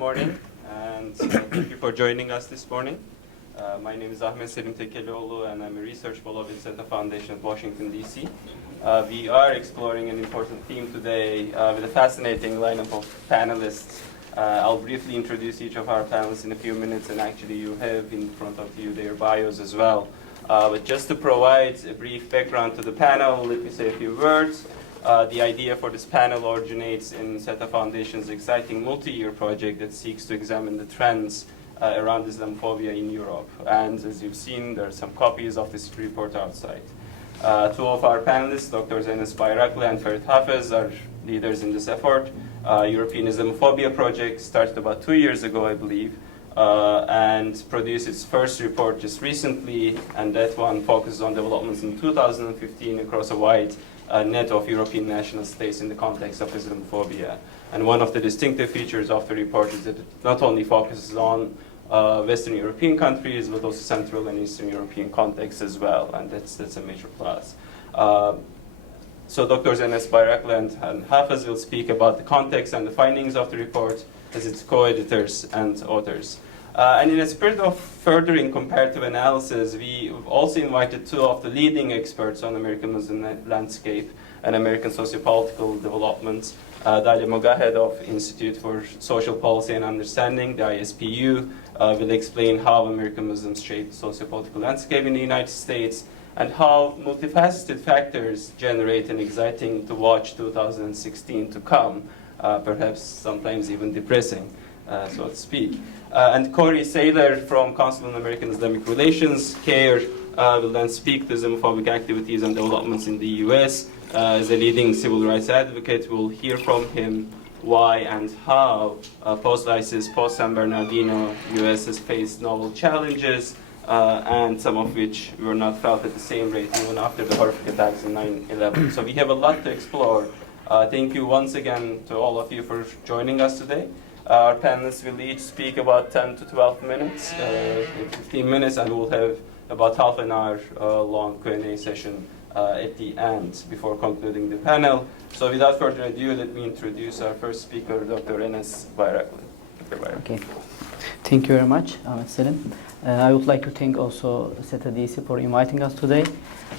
morning, and thank you for joining us this morning. My name is Ahmet, Selim Tekelioglu, and I'm a research fellow with SETA Foundation at Washington, D.C. We are exploring an important theme today with a fascinating lineup of panelists. I'll briefly introduce each of our panelists in a few minutes, and actually you have in front of you their bios as well. But just to provide a brief background to the panel, let me say a few words. The idea for this panel originates in SETA Foundation's exciting multi-year project that seeks to examine the trends around Islamophobia in Europe. And as you've seen, there are some copies of this report outside. Two of our panelists, Drs. Enes and Farid Hafez, are leaders in this effort. European Islamophobia project started about 2 years ago, I believe, and produced its first report just recently, and that one focuses on developments in 2015 across a wide net of European national states in the context of Islamophobia. And one of the distinctive features of the report is that it not only focuses on Western European countries, but also Central and Eastern European contexts as well, and that's a major plus. So Drs. Enes, Bayrakli, and Hafez will speak about the context and the findings of the report as its co-editors and authors. And in a spirit of furthering comparative analysis, we've also invited two of the leading experts on American Muslim landscape and American sociopolitical developments. Dalia Mogahed of Institute for Social Policy and Understanding, the ISPU, will explain how American Muslims shape the sociopolitical landscape in the United States and how multifaceted factors generate an exciting to watch 2016 to come, perhaps sometimes even depressing, so to speak. And Saylor from Council on American Islamic Relations, CAIR, will then speak to Islamophobic activities and developments in the US. As a leading civil rights advocate, we'll hear from him why and how post-ISIS, post-San Bernardino, US has faced novel challenges, and some of which were not felt at the same rate even after the horrific attacks in 9/11. So we have a lot to explore. Thank you once again to all of you for joining us today. Our panelists will each speak about 10 to 12 minutes, 15 minutes, and we'll have about half an hour long Q&A session at the end before concluding the panel. So without further ado, let me introduce our first speaker, Dr. Enes Bayrakli. Dr. Bayrakli. Okay. Thank you very much, Ahmet, Selim. I would like to thank also SETA DC for inviting us today.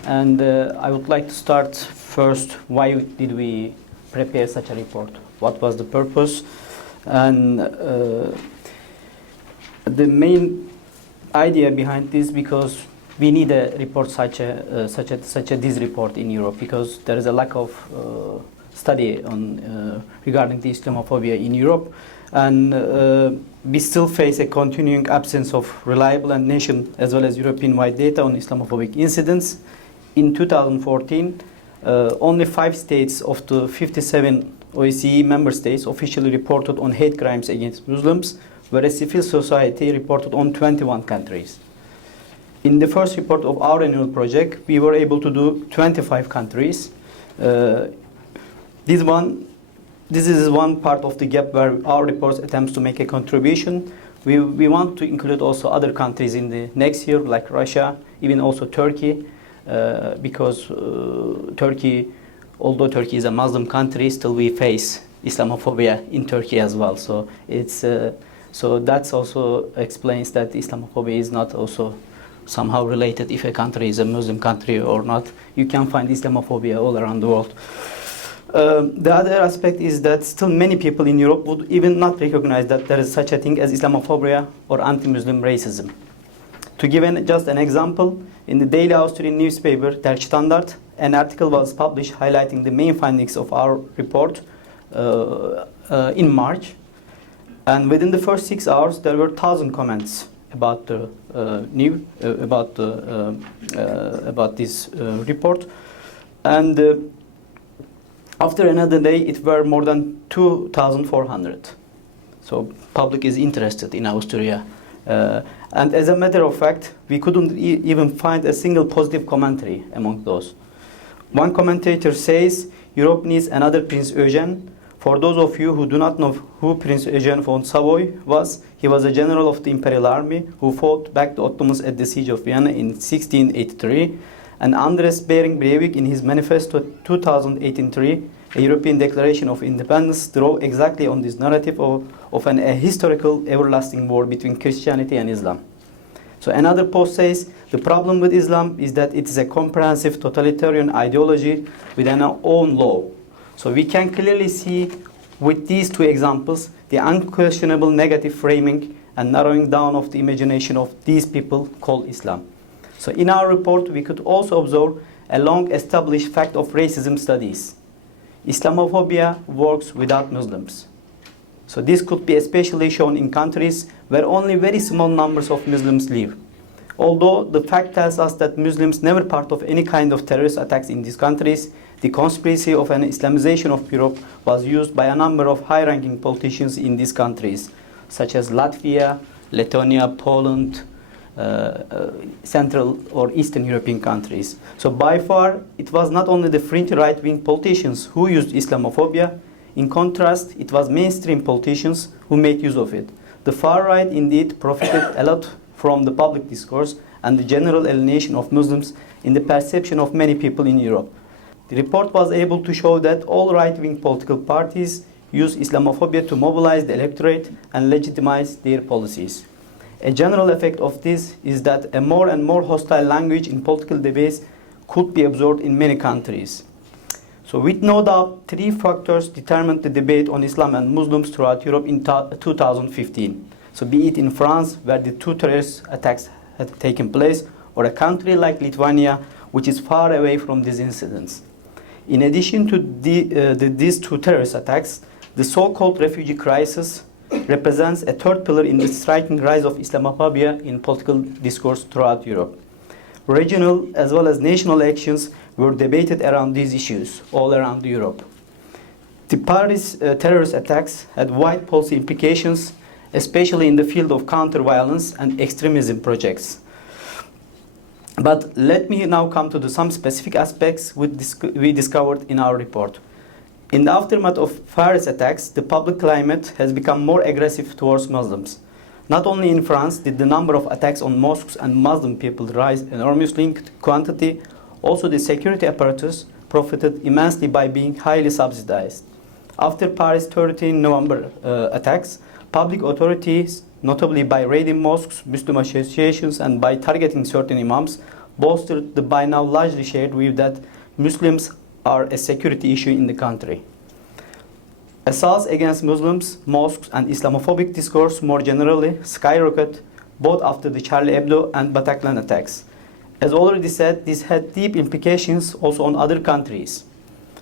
And I would like to start first, why did we prepare such a report? What was the purpose? And the main idea behind this, because we need a report such a this report in Europe, because there is a lack of study on regarding the Islamophobia in Europe, and we still face a continuing absence of reliable and nation as well as European-wide data on Islamophobic incidents. In 2014, only 5 states of the 57 OSCE member states officially reported on hate crimes against Muslims, whereas civil society reported on 21 countries. In the first report of our annual project, we were able to do 25 countries. This is one part of the gap where our report attempts to make a contribution. We want to include also other countries in the next year, like Russia, even also Turkey, because Turkey, although Turkey is a Muslim country, still we face Islamophobia in Turkey as well. So it's so that also explains that Islamophobia is not also somehow related if a country is a Muslim country or not. You can find Islamophobia all around the world. The other aspect is that still many people in Europe would even not recognize that there is such a thing as Islamophobia or anti-Muslim racism. To give just an example, in the daily Austrian newspaper Der Standard, an article was published highlighting the main findings of our report in March. And within the first 6 hours, there were 1,000 comments about the about this report. And after another day, it were more than 2,400. So public is interested in Austria. And as a matter of fact, we couldn't even find a single positive commentary among those. One commentator says, Europe needs another Prince Eugene. For those of you who do not know who Prince Eugene von Savoy was, he was a general of the Imperial Army who fought back the Ottomans at the Siege of Vienna in 1683. And Andres Bering Breivik, in his manifesto 2018, a European Declaration of Independence, drew exactly on this narrative of a historical everlasting war between Christianity and Islam. So another post says, the problem with Islam is that it is a comprehensive totalitarian ideology with an own law. So we can clearly see with these two examples the unquestionable negative framing and narrowing down of the imagination of these people called Islam. So in our report, we could also observe a long-established fact of racism studies. Islamophobia works without Muslims. So this could be especially shown in countries where only very small numbers of Muslims live. Although the fact tells us that Muslims never part of any kind of terrorist attacks in these countries, the conspiracy of an Islamization of Europe was used by a number of high-ranking politicians in these countries, such as Latvia, Lithuania, Poland, Central or Eastern European countries. So by far, it was not only the fringe right-wing politicians who used Islamophobia. In contrast, it was mainstream politicians who made use of it. The far right indeed profited a lot from the public discourse and the general alienation of Muslims in the perception of many people in Europe. The report was able to show that all right-wing political parties use Islamophobia to mobilize the electorate and legitimize their policies. A general effect of this is that a more and more hostile language in political debates could be observed in many countries. So with no doubt, three factors determined the debate on Islam and Muslims throughout Europe in 2015. So be it in France, where the two terrorist attacks had taken place, or a country like Lithuania, which is far away from these incidents. In addition to these two terrorist attacks, the so-called refugee crisis represents a third pillar in the striking rise of Islamophobia in political discourse throughout Europe. Regional as well as national elections were debated around these issues all around Europe. The Paris terrorist attacks had wide policy implications, especially in the field of counter-violence and extremism projects. But let me now come to some specific aspects we discovered in our report. In the aftermath of Paris attacks, the public climate has become more aggressive towards Muslims. Not only in France did the number of attacks on mosques and Muslim people rise enormously in quantity, also the security apparatus profited immensely by being highly subsidized. After Paris 13 November attacks, public authorities, notably by raiding mosques, Muslim associations, and by targeting certain imams, bolstered the by now largely shared view that Muslims are a security issue in the country. Assaults against Muslims, mosques, and Islamophobic discourse more generally skyrocketed both after the Charlie Hebdo and Bataclan attacks. As already said, this had deep implications also on other countries.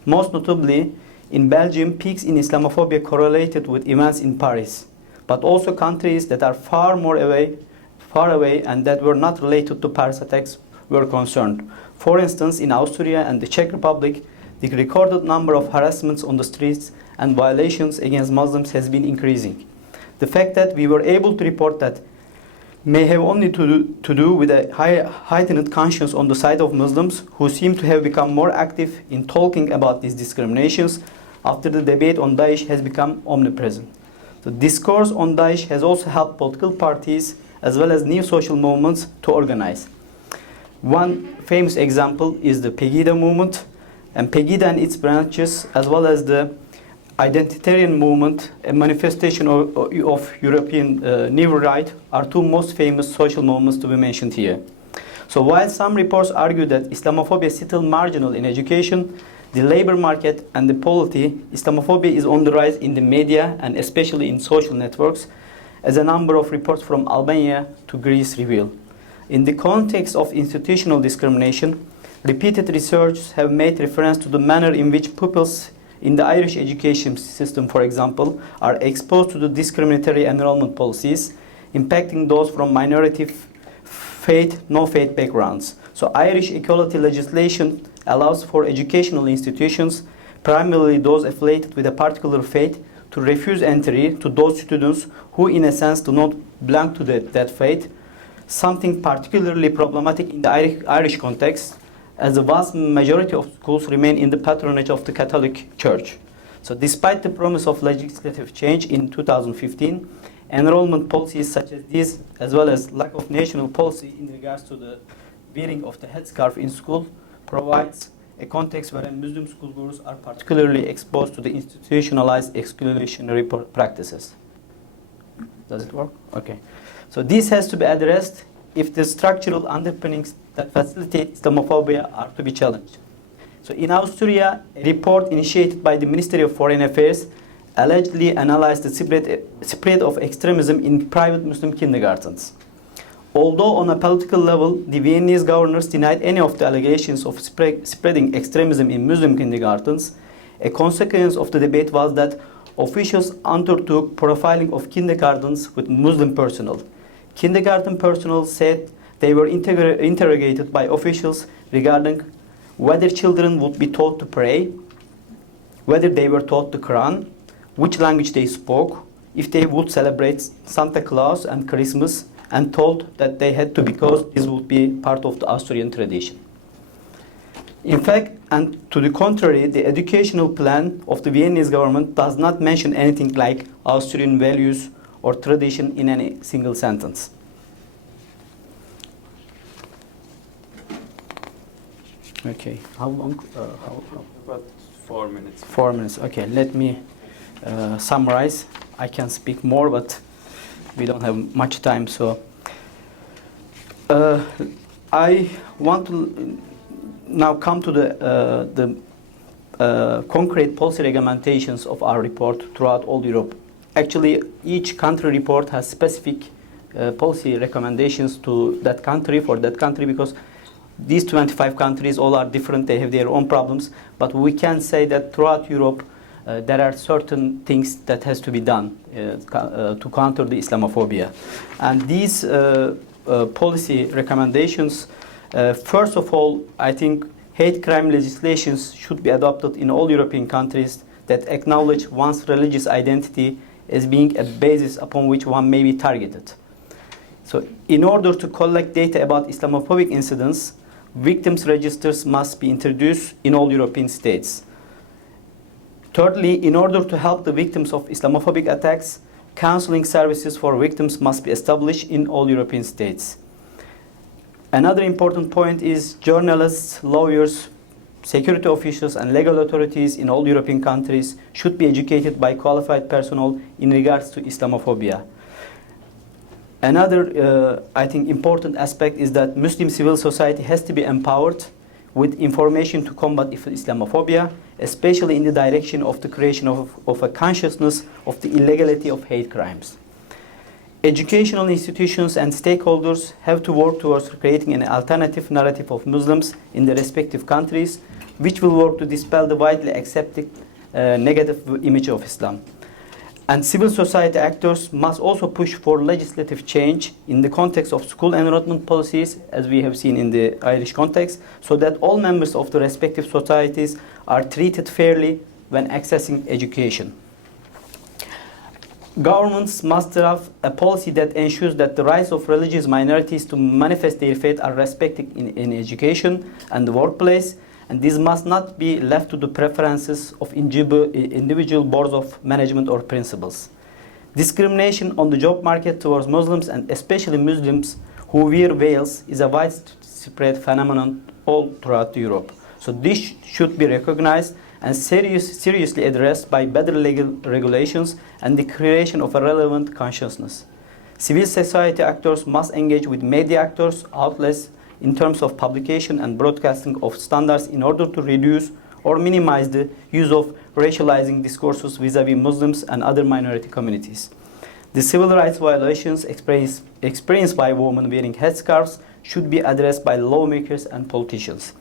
Most notably, in Belgium, peaks in Islamophobia correlated with events in Paris, but also countries that are far away and that were not related to Paris attacks were concerned. For instance, in Austria and the Czech Republic, the recorded number of harassments on the streets and violations against Muslims has been increasing. The fact that we were able to report that may have only to do with a heightened conscience on the side of Muslims who seem to have become more active in talking about these discriminations after the debate on Daesh has become omnipresent. The discourse on Daesh has also helped political parties as well as new social movements to organize. One famous example is the Pegida movement, and Pegida and its branches, as well as the Identitarian movement, a manifestation of European new right, are two most famous social movements to be mentioned here. So while some reports argue that Islamophobia is still marginal in education, the labor market and the polity, Islamophobia is on the rise in the media and especially in social networks, as a number of reports from Albania to Greece reveal. In the context of institutional discrimination, repeated research have made reference to the manner in which pupils in the Irish education system, for example, are exposed to the discriminatory enrollment policies, impacting those from minority faith, no-faith backgrounds. So Irish equality legislation allows for educational institutions, primarily those affiliated with a particular faith, to refuse entry to those students who in a sense do not belong to that faith, something particularly problematic in the Irish context, as the vast majority of schools remain in the patronage of the Catholic Church. So despite the promise of legislative change in 2015, enrollment policies such as these, as well as lack of national policy in regards to the wearing of the headscarf in school, provides a context where Muslim schoolgoers are particularly exposed to the institutionalized exclusionary practices. Does it work? Okay. So this has to be addressed if the structural underpinnings that facilitate Islamophobia are to be challenged. So in Austria, a report initiated by the Ministry of Foreign Affairs allegedly analyzed the spread of extremism in private Muslim kindergartens. Although on a political level, the Viennese governors denied any of the allegations of spreading extremism in Muslim kindergartens, a consequence of the debate was that officials undertook profiling of kindergartens with Muslim personnel. Kindergarten personnel said they were interrogated by officials regarding whether children would be taught to pray, whether they were taught the Quran, which language they spoke, if they would celebrate Santa Claus and Christmas, and told that they had to because this would be part of the Austrian tradition. In fact, and to the contrary, the educational plan of the Viennese government does not mention anything like Austrian values or tradition in any single sentence. Okay, how long? About 4 minutes. 4 minutes. Okay, let me summarize. I can speak more, but we don't have much time, so I want to now come to the concrete policy recommendations of our report throughout all Europe. Actually, each country report has specific policy recommendations to that country, for that country, because these 25 countries all are different, they have their own problems, but we can say that throughout Europe there are certain things that has to be done to counter the Islamophobia. And these policy recommendations, first of all, I think hate crime legislations should be adopted in all European countries that acknowledge one's religious identity as being a basis upon which one may be targeted. So in order to collect data about Islamophobic incidents, victims' registers must be introduced in all European states. Thirdly, in order to help the victims of Islamophobic attacks, counseling services for victims must be established in all European states. Another important point is journalists, lawyers, security officials, and legal authorities in all European countries should be educated by qualified personnel in regards to Islamophobia. Another, I think, important aspect is that Muslim civil society has to be empowered with information to combat Islamophobia, especially in the direction of the creation of a consciousness of the illegality of hate crimes. Educational institutions and stakeholders have to work towards creating an alternative narrative of Muslims in the respective countries, which will work to dispel the widely accepted negative image of Islam. And civil society actors must also push for legislative change in the context of school enrollment policies, as we have seen in the Irish context, so that all members of the respective societies are treated fairly when accessing education. Governments must draft a policy that ensures that the rights of religious minorities to manifest their faith are respected in education and the workplace, and this must not be left to the preferences of individual boards of management or principals. Discrimination on the job market towards Muslims, and especially Muslims who wear veils, is a widespread phenomenon all throughout Europe. So this should be recognized and seriously addressed by better legal regulations and the creation of a relevant consciousness. Civil society actors must engage with media actors, outlets, in terms of publication and broadcasting of standards in order to reduce or minimize the use of racializing discourses vis-à-vis Muslims and other minority communities. The civil rights violations experienced by women wearing headscarves should be addressed by lawmakers and politicians.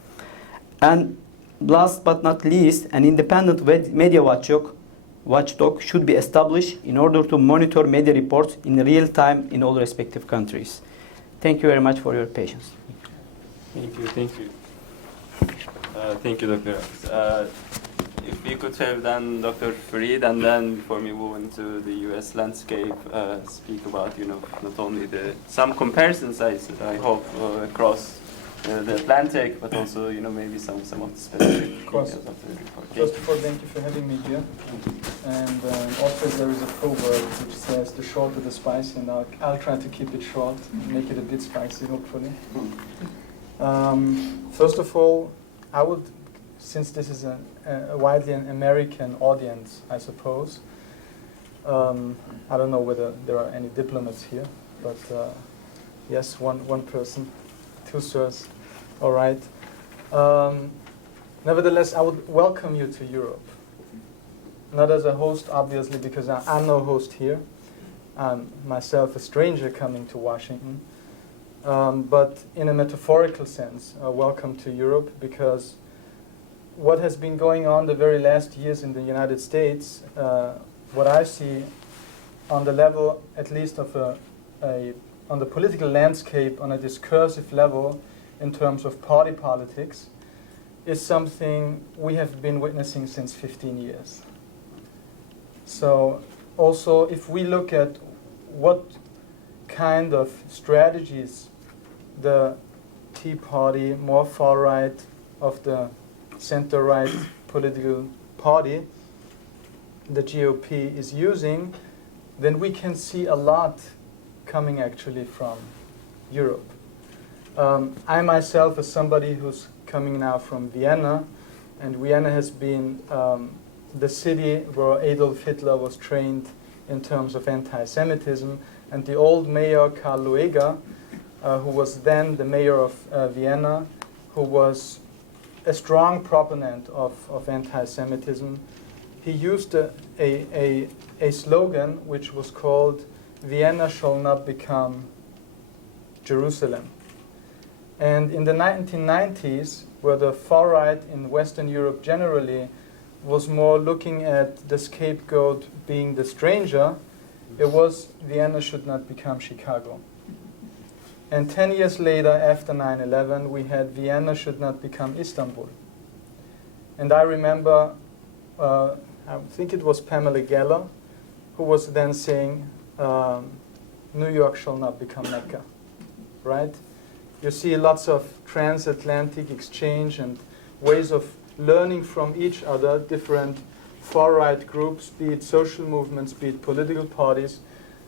And last but not least, an independent media watchdog should be established in order to monitor media reports in real time in all respective countries. Thank you very much for your patience. Thank you. Thank you, Dr. Hafez. If we could have then Dr. Farid, and then before we move into the U.S. landscape, speak about, not only some comparisons, I hope, across the Atlantic, but also, maybe some of the specific details of the report. First of all, thank you for having me here. And also there is a proverb which says, the shorter the spicy, and I'll try to keep it short, make it a bit spicy, hopefully. First of all, I would, since this is a widely an American audience, I suppose, I don't know whether there are any diplomats here, but yes, one person, 2 sirs. All right. Nevertheless, I would welcome you to Europe. Not as a host, obviously, because I'm no host here. I'm myself a stranger coming to Washington. But in a metaphorical sense, welcome to Europe, because what has been going on the very last years in the United States, what I see on the level, at least of on the political landscape, on a discursive level, in terms of party politics, is something we have been witnessing since 15 years. So also, if we look at what kind of strategies the Tea Party, more far right of the center-right political party, the GOP, is using, then we can see a lot coming actually from Europe. I myself, as somebody who's coming now from Vienna, and Vienna has been the city where Adolf Hitler was trained in terms of anti-Semitism, and the old mayor Karl Lueger, who was then the mayor of Vienna, who was a strong proponent of anti-Semitism, he used a slogan which was called, "Vienna shall not become Jerusalem." And in the 1990s, where the far right in Western Europe generally was more looking at the scapegoat being the stranger, it was Vienna should not become Chicago. And 10 years later, after 9/11, we had Vienna should not become Istanbul. And I remember, I think it was Pamela Geller, who was then saying, New York shall not become Mecca, right? You see lots of transatlantic exchange and ways of learning from each other, different far-right groups, be it social movements, be it political parties,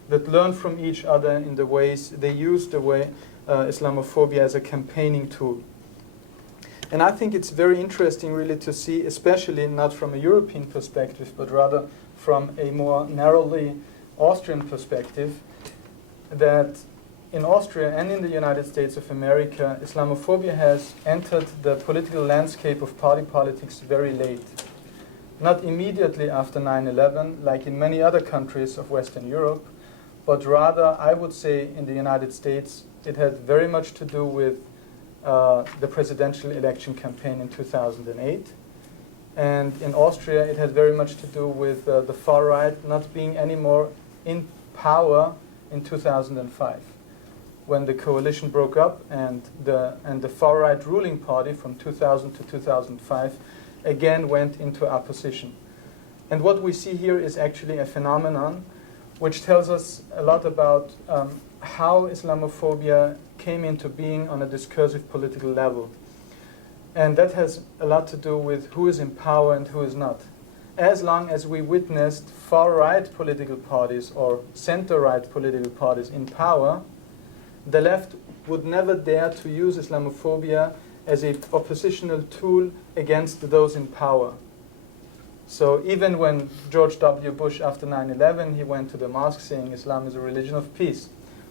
that learn from each other in the ways they use the way Islamophobia as a campaigning tool. And I think it's very interesting really to see, especially not from a European perspective, but rather from a more narrowly Austrian perspective, that in Austria and in the United States of America, Islamophobia has entered the political landscape of party politics very late. Not immediately after 9/11, like in many other countries of Western Europe, but rather, I would say, in the United States, it had very much to do with the presidential election campaign in 2008. And in Austria, it had very much to do with the far right not being anymore in power in 2005, when the coalition broke up and the far right ruling party from 2000 to 2005 again went into opposition. And what we see here is actually a phenomenon which tells us a lot about how Islamophobia came into being on a discursive political level. And that has a lot to do with who is in power and who is not. As long as we witnessed far-right political parties or center-right political parties in power, the left would never dare to use Islamophobia as an oppositional tool against those in power. So even when George W. Bush, after 9/11, he went to the mosque saying Islam is a religion of peace.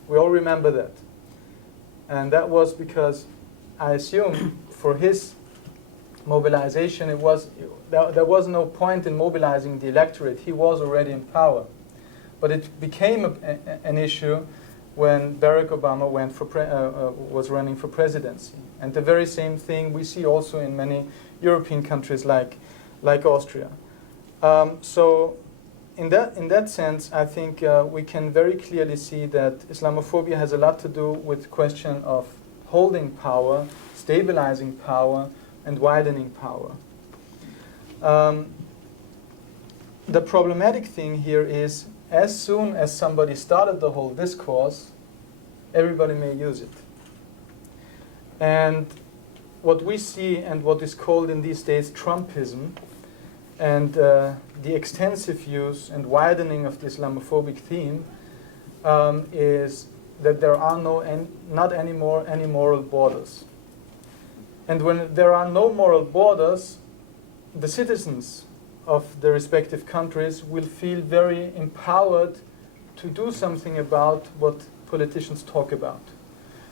We all remember that. And that was because, I assume, for his mobilization, there was no point in mobilizing the electorate. He was already in power. But it became an issue when Barack Obama was running for presidency. And the very same thing we see also in many European countries like Austria. So in that sense, I think we can very clearly see that Islamophobia has a lot to do with the question of holding power, stabilizing power, and widening power. The problematic thing here is, as soon as somebody started the whole discourse, everybody may use it. And what we see and what is called in these days Trumpism, and the extensive use and widening of the Islamophobic theme is that there are not anymore any moral borders. And when there are no moral borders, the citizens of the respective countries will feel very empowered to do something about what politicians talk about.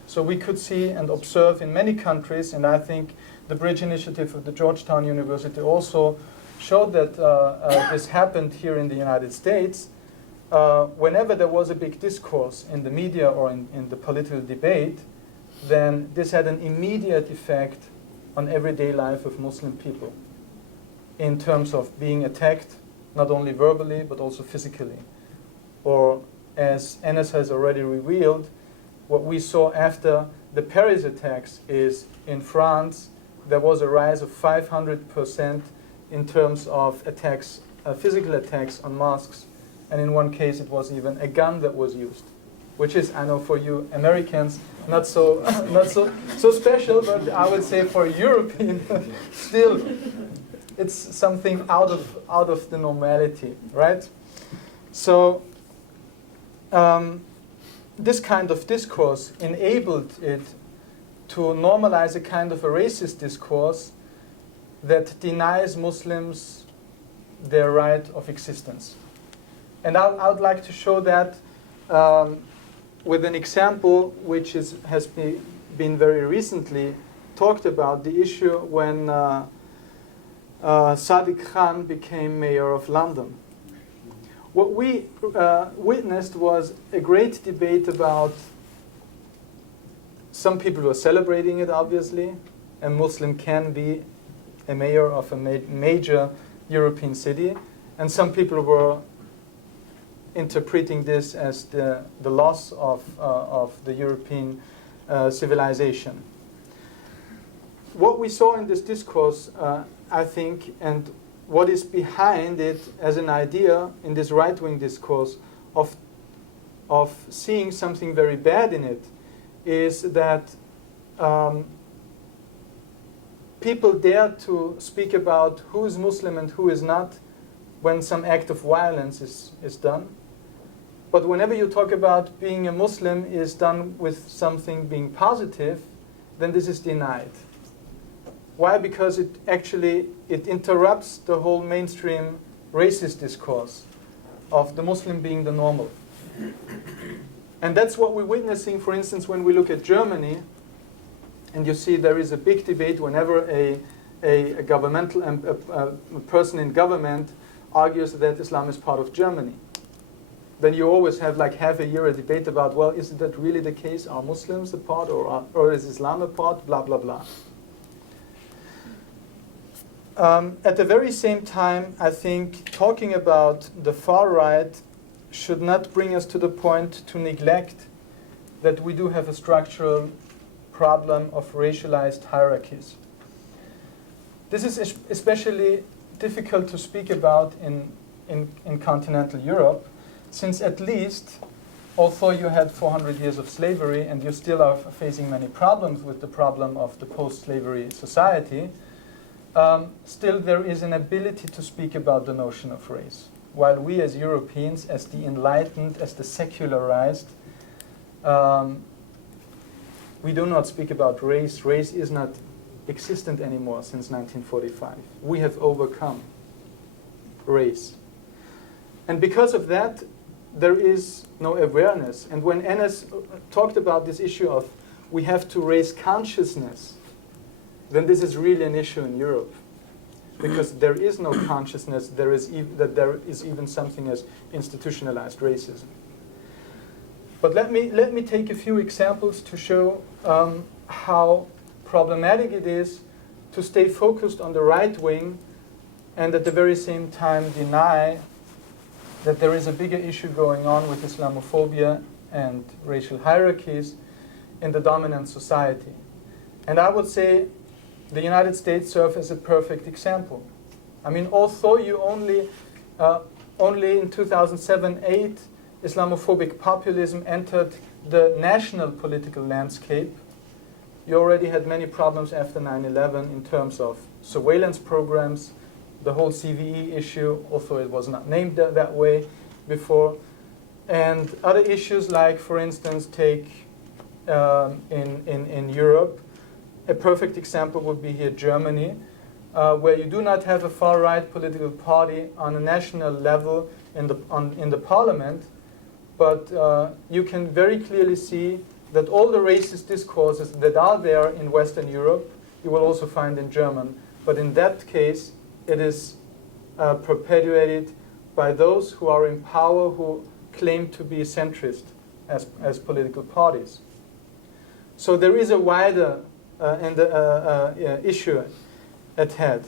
So we could see and observe in many countries, and I think the Bridge Initiative of the Georgetown University also showed that this happened here in the United States. Whenever there was a big discourse in the media or in the political debate, then this had an immediate effect on everyday life of Muslim people in terms of being attacked, not only verbally, but also physically. Or as Enes has already revealed, what we saw after the Paris attacks is in France, there was a rise of 500% in terms of attacks, physical attacks on mosques. And in one case, it was even a gun that was used, which is, I know for you Americans, not so special, but I would say for European, still, it's something out of the normality, right? So this kind of discourse enabled it to normalize a kind of a racist discourse that denies Muslims their right of existence. And I would like to show that with an example which has been very recently talked about, the issue when Sadiq Khan became mayor of London. What we witnessed was a great debate about, some people were celebrating it, obviously. A Muslim can be a mayor of a major European city. And some people were interpreting this as the loss of the European civilization. What we saw in this discourse, I think, and what is behind it as an idea in this right-wing discourse of seeing something very bad in it, is that people dare to speak about who is Muslim and who is not when some act of violence is done. But whenever you talk about being a Muslim is done with something being positive, then this is denied. Why? Because it interrupts the whole mainstream racist discourse of the Muslim being the normal. And that's what we're witnessing, for instance, when we look at Germany, and you see there is a big debate whenever a governmental a person in government argues that Islam is part of Germany. Then you always have like half a year a debate about, well, is that really the case? Are Muslims a part or is Islam a part? Blah, blah, blah. At the very same time, I think talking about the far right should not bring us to the point to neglect that we do have a structural problem of racialized hierarchies. This is especially difficult to speak about in continental Europe, since at least, although you had 400 years of slavery and you still are facing many problems with the problem of the post-slavery society, still there is an ability to speak about the notion of race. While we as Europeans, as the enlightened, as the secularized, we do not speak about race. Race is not existent anymore since 1945. We have overcome race. And because of that, there is no awareness. And when Enes talked about this issue of we have to raise consciousness, then this is really an issue in Europe. Because there is no consciousness, there is even something as institutionalized racism. But let me take a few examples to show how problematic it is to stay focused on the right wing and at the very same time deny that there is a bigger issue going on with Islamophobia and racial hierarchies in the dominant society. And I would say the United States serves as a perfect example. I mean, although you only in 2007-8, Islamophobic populism entered the national political landscape, you already had many problems after 9/11 in terms of surveillance programs, the whole CVE issue, although it was not named that way before, and other issues like, for instance, take in Europe, a perfect example would be here Germany. where you do not have a far-right political party on a national level in the parliament, but you can very clearly see that all the racist discourses that are there in Western Europe, you will also find in German. But in that case, it is perpetuated by those who are in power who claim to be centrist as political parties. So there is a wider issue at hand.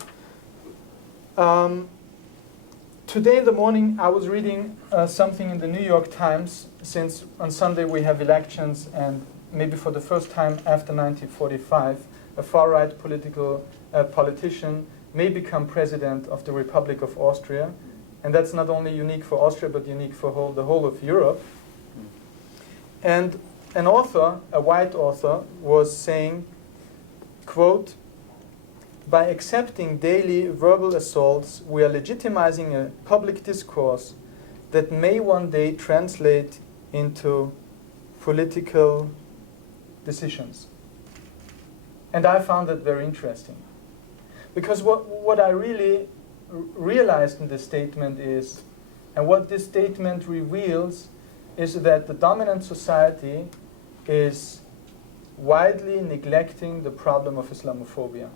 Today in the morning I was reading something in the New York Times, since on Sunday we have elections, and maybe for the first time after 1945 a far-right politician may become president of the Republic of Austria, and that's not only unique for Austria but unique for the whole of Europe. And an author, a white author, was saying, quote, "By accepting daily verbal assaults, we are legitimizing a public discourse that may one day translate into political decisions." And I found that very interesting. Because what I really realized in this statement is, and what this statement reveals, is that the dominant society is widely neglecting the problem of Islamophobia.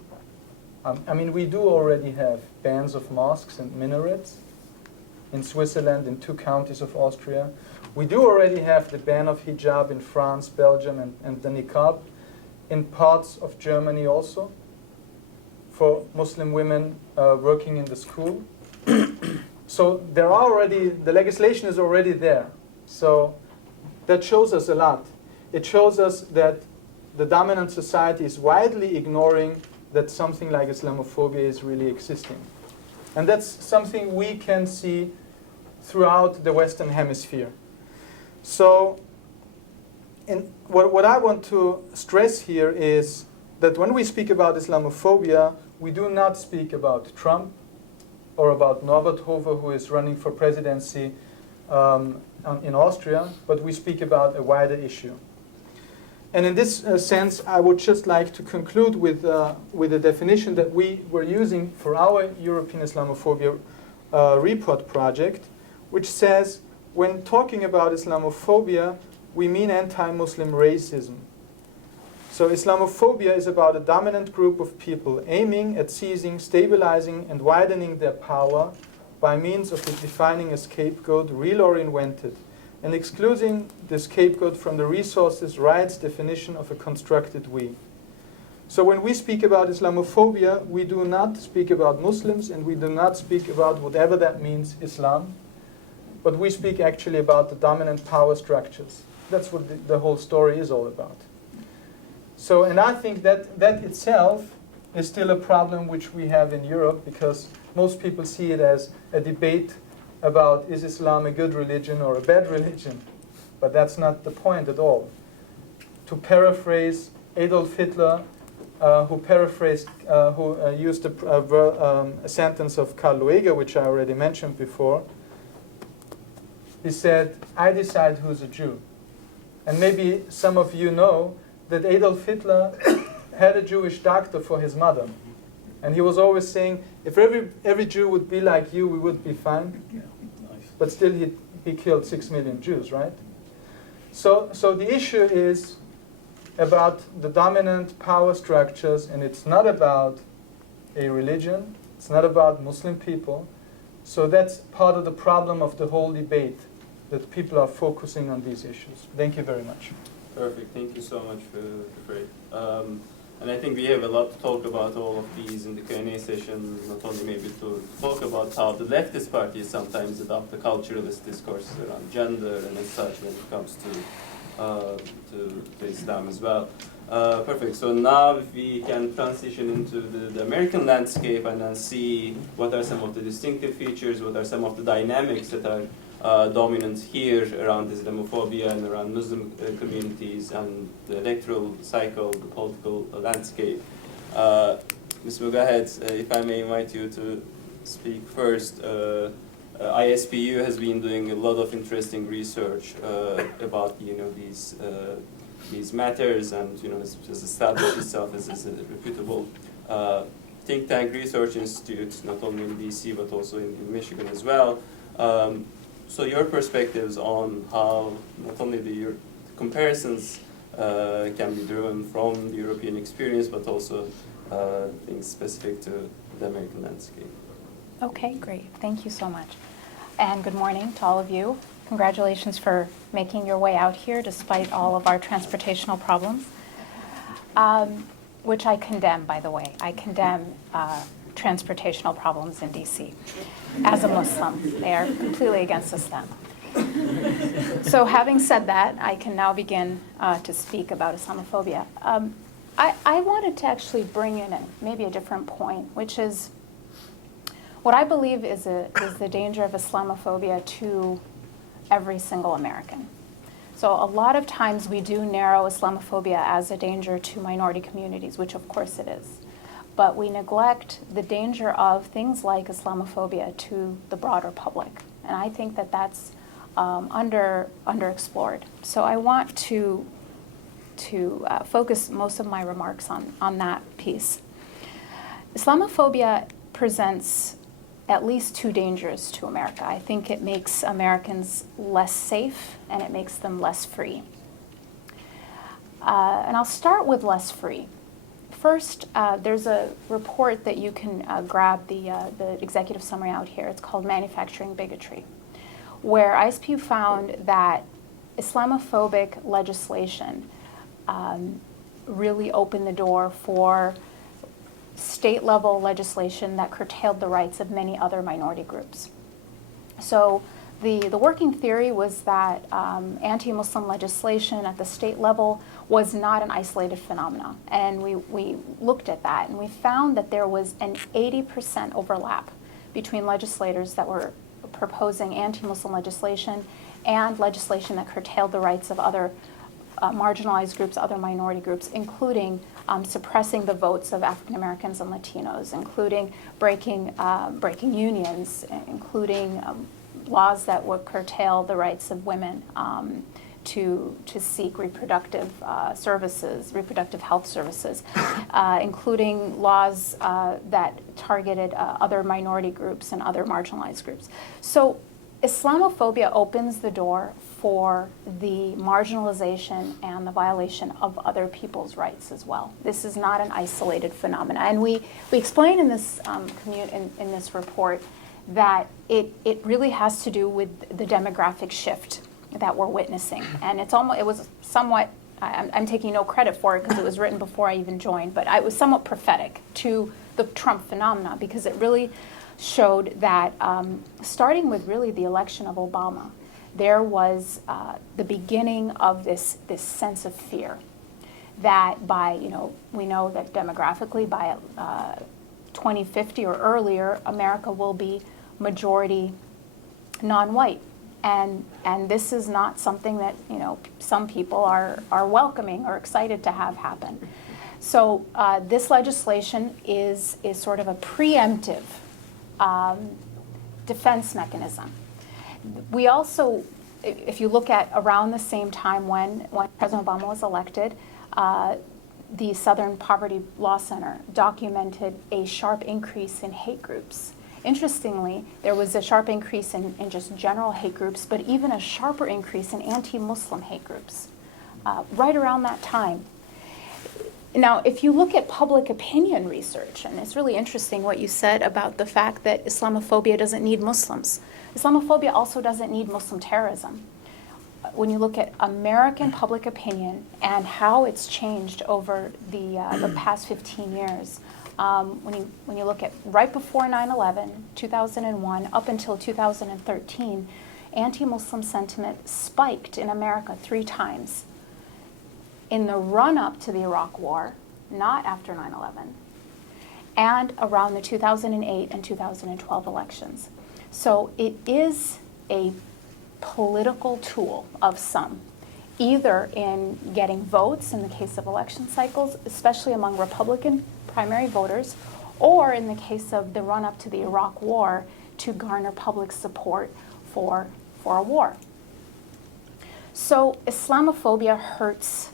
I mean, we do already have bans of mosques and minarets in Switzerland, in 2 counties of Austria. We do already have the ban of hijab in France, Belgium, and the niqab in parts of Germany also for Muslim women working in the school. So there are already, the legislation is already there. So that shows us a lot. It shows us that the dominant society is widely ignoring that something like Islamophobia is really existing. And that's something we can see throughout the Western Hemisphere. So what I want to stress here is that when we speak about Islamophobia, we do not speak about Trump or about Norbert Hofer, who is running for presidency in Austria, but we speak about a wider issue. And in this sense, I would just like to conclude with a definition that we were using for our European Islamophobia report project, which says, when talking about Islamophobia, we mean anti-Muslim racism. So Islamophobia is about a dominant group of people aiming at seizing, stabilizing, and widening their power by means of defining a scapegoat, real or invented, and excluding the scapegoat from the resources, rights, definition of a constructed we. So when we speak about Islamophobia, we do not speak about Muslims, and we do not speak about whatever that means, Islam, but we speak actually about the dominant power structures. That's what the whole story is all about. So, and I think that itself is still a problem which we have in Europe, because most people see it as a debate about, is Islam a good religion or a bad religion? But that's not the point at all. To paraphrase Adolf Hitler, who used a sentence of Karl Lueger, which I already mentioned before. He said, "I decide who's a Jew." And maybe some of you know that Adolf Hitler had a Jewish doctor for his mother. And he was always saying, if every Jew would be like you, we would be fine. But still he killed 6 million Jews, right? So the issue is about the dominant power structures, and it's not about a religion, it's not about Muslim people. So that's part of the problem of the whole debate, that people are focusing on these issues. Thank you very much. Perfect. Thank you so much, Farid. And I think we have a lot to talk about all of these in the Q&A session, not only maybe to talk about how the leftist parties sometimes adopt the culturalist discourses around gender and as such when it comes to Islam as well. Perfect. So now if we can transition into the American landscape and then see what are some of the distinctive features, what are some of the dynamics that are dominant here around Islamophobia and around Muslim communities and the electoral cycle, the political landscape. Ms. Mogahed, if I may invite you to speak first. ISPU has been doing a lot of interesting research about these matters, and has established itself as a reputable think tank research institute, not only in DC but also in Michigan as well. So your perspectives on how not only the comparisons can be driven from the European experience, but also things specific to the American landscape. Okay, great. Thank you so much. And good morning to all of you. Congratulations for making your way out here despite all of our transportational problems, which I condemn, by the way. I condemn transportational problems in DC. As a Muslim, they are completely against Islam. So having said that, I can now begin to speak about Islamophobia. I wanted to actually bring in maybe a different point, which is what I believe is the danger of Islamophobia to every single American. So a lot of times we do narrow Islamophobia as a danger to minority communities, which of course it is. But we neglect the danger of things like Islamophobia to the broader public. And I think that that's underexplored. So I want to focus most of my remarks on that piece. Islamophobia presents at least two dangers to America. I think it makes Americans less safe and it makes them less free. And I'll start with less free. First, there's a report that you can grab the executive summary out here. It's called Manufacturing Bigotry, where ISPU found that Islamophobic legislation really opened the door for state-level legislation that curtailed the rights of many other minority groups. So the working theory was that anti-Muslim legislation at the state level was not an isolated phenomenon. And we looked at that, and we found that there was an 80% overlap between legislators that were proposing anti-Muslim legislation and legislation that curtailed the rights of other marginalized groups, other minority groups, including suppressing the votes of African Americans and Latinos, including breaking unions, including laws that would curtail the rights of women to seek reproductive services, reproductive health services, including laws that targeted other minority groups and other marginalized groups. So Islamophobia opens the door for the marginalization and the violation of other people's rights as well. This is not an isolated phenomenon. And we explain in this in this report that it really has to do with the demographic shift that we're witnessing. And it was somewhat, I'm taking no credit for it because it was written before I even joined, but it was somewhat prophetic to the Trump phenomenon because it really showed that starting with really the election of Obama, there was the beginning of this sense of fear that by, we know that demographically by 2050 or earlier, America will be majority non-white. And this is not something that, some people are welcoming or excited to have happen. So this legislation is sort of a preemptive defense mechanism. We also, if you look at around the same time when President Obama was elected, the Southern Poverty Law Center documented a sharp increase in hate groups. Interestingly, there was a sharp increase in just general hate groups, but even a sharper increase in anti-Muslim hate groups right around that time. Now, if you look at public opinion research, and it's really interesting what you said about the fact that Islamophobia doesn't need Muslims. Islamophobia also doesn't need Muslim terrorism. When you look at American public opinion and how it's changed over the past 15 years, when you look at right before 9/11, 2001, up until 2013, anti-Muslim sentiment spiked in America 3 times. In the run-up to the Iraq War, not after 9/11, and around the 2008 and 2012 elections. So it is a political tool of some, either in getting votes in the case of election cycles, especially among Republican primary voters, or in the case of the run-up to the Iraq War, to garner public support for a war. So Islamophobia hurts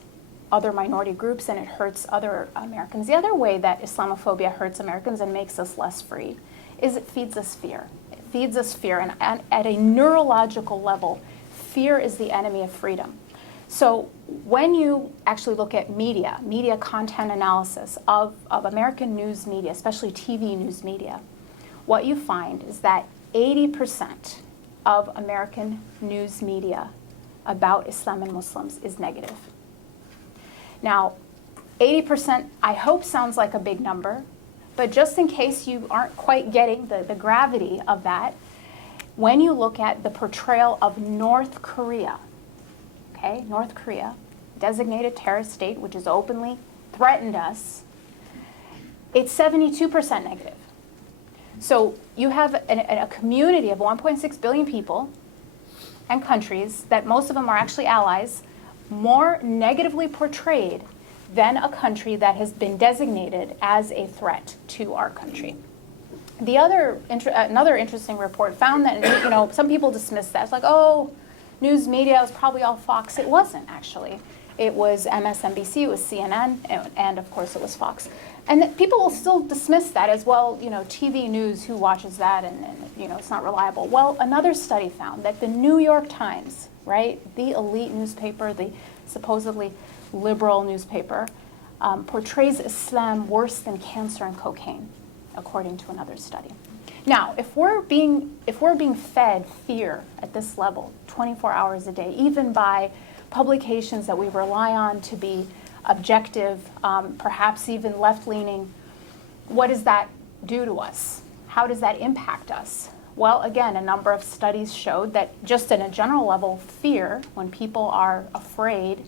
other minority groups and it hurts other Americans. The other way that Islamophobia hurts Americans and makes us less free is it feeds us fear. It feeds us fear, and at a neurological level, fear is the enemy of freedom. So when you actually look at media content analysis of American news media, especially TV news media, what you find is that 80% of American news media about Islam and Muslims is negative. Now, 80%, I hope, sounds like a big number, but just in case you aren't quite getting the gravity of that, when you look at the portrayal of North Korea, okay, North Korea, designated terrorist state, which has openly threatened us, it's 72% negative. So you have a community of 1.6 billion people and countries that most of them are actually allies, more negatively portrayed than a country that has been designated as a threat to our country. The another interesting report found that, some people dismiss that. It's like, oh, news media was probably all Fox. It wasn't, actually. It was MSNBC, it was CNN, and of course it was Fox. And that people will still dismiss that as, well, TV news, who watches that, and it's not reliable. Well, another study found that the New York Times, right, the elite newspaper, the supposedly liberal newspaper, portrays Islam worse than cancer and cocaine, according to another study. Now, if we're being fed fear at this level, 24 hours a day, even by publications that we rely on to be objective, perhaps even left-leaning, what does that do to us? How does that impact us? Well, again, a number of studies showed that just at a general level, fear, when people are afraid,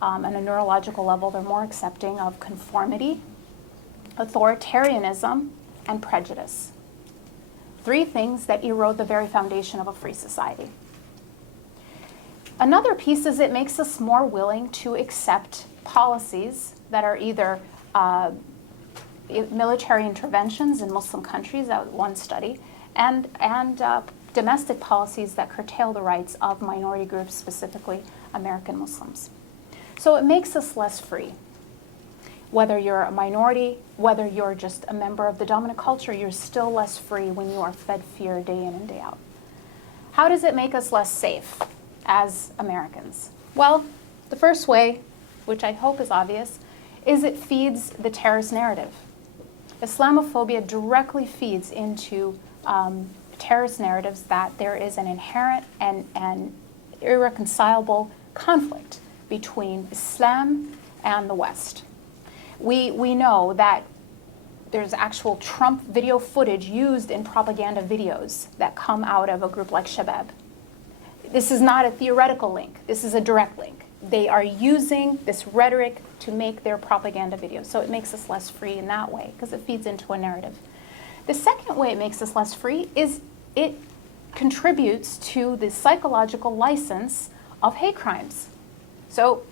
on a neurological level, they're more accepting of conformity, authoritarianism, and prejudice. 3 things that erode the very foundation of a free society. Another piece is it makes us more willing to accept policies that are either military interventions in Muslim countries, that was one study, and domestic policies that curtail the rights of minority groups, specifically American Muslims. So it makes us less free. Whether you're a minority, whether you're just a member of the dominant culture, you're still less free when you are fed fear day in and day out. How does it make us less safe as Americans? Well, the first way, which I hope is obvious, is it feeds the terrorist narrative. Islamophobia directly feeds into terrorist narratives that there is an inherent and irreconcilable conflict between Islam and the West. We know that there's actual Trump video footage used in propaganda videos that come out of a group like Shabab. This is not a theoretical link. This is a direct link. They are using this rhetoric to make their propaganda videos. So it makes us less free in that way because it feeds into a narrative. The second way it makes us less free is it contributes to the psychological license of hate crimes. So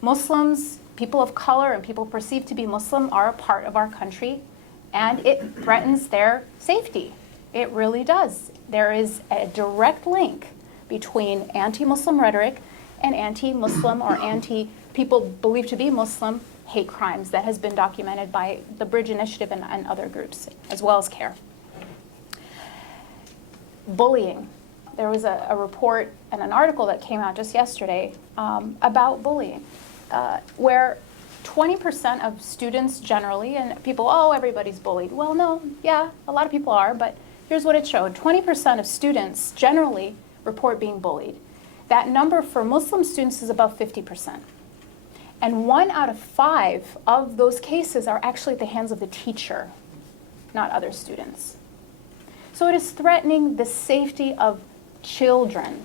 Muslims, people of color, and people perceived to be Muslim are a part of our country, and it threatens their safety. It really does. There is a direct link between anti-Muslim rhetoric and anti-Muslim or anti-people believed to be Muslim hate crimes that has been documented by the Bridge Initiative and other groups, as well as CAIR. Bullying. There was a report and an article that came out just yesterday about bullying, where 20% of students generally, and people, oh, everybody's bullied. Well, no, yeah, a lot of people are, but here's what it showed. 20% of students generally report being bullied. That number for Muslim students is above 50%. And 1 out of 5 of those cases are actually at the hands of the teacher, not other students. So it is threatening the safety of children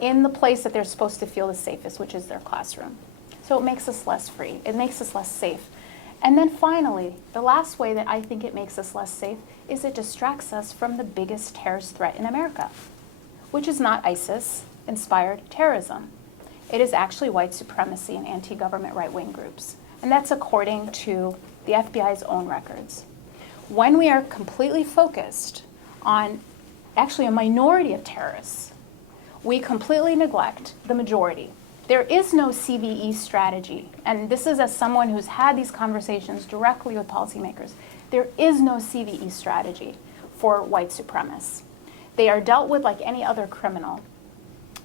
in the place that they're supposed to feel the safest, which is their classroom. So it makes us less free. It makes us less safe. And then finally, the last way that I think it makes us less safe is it distracts us from the biggest terrorist threat in America, which is not ISIS-inspired terrorism. It is actually white supremacy and anti-government right-wing groups. And that's according to the FBI's own records. When we are completely focused on actually a minority of terrorists, we completely neglect the majority. There is no CVE strategy. And this is as someone who's had these conversations directly with policymakers. There is no CVE strategy for white supremacists. They are dealt with like any other criminal.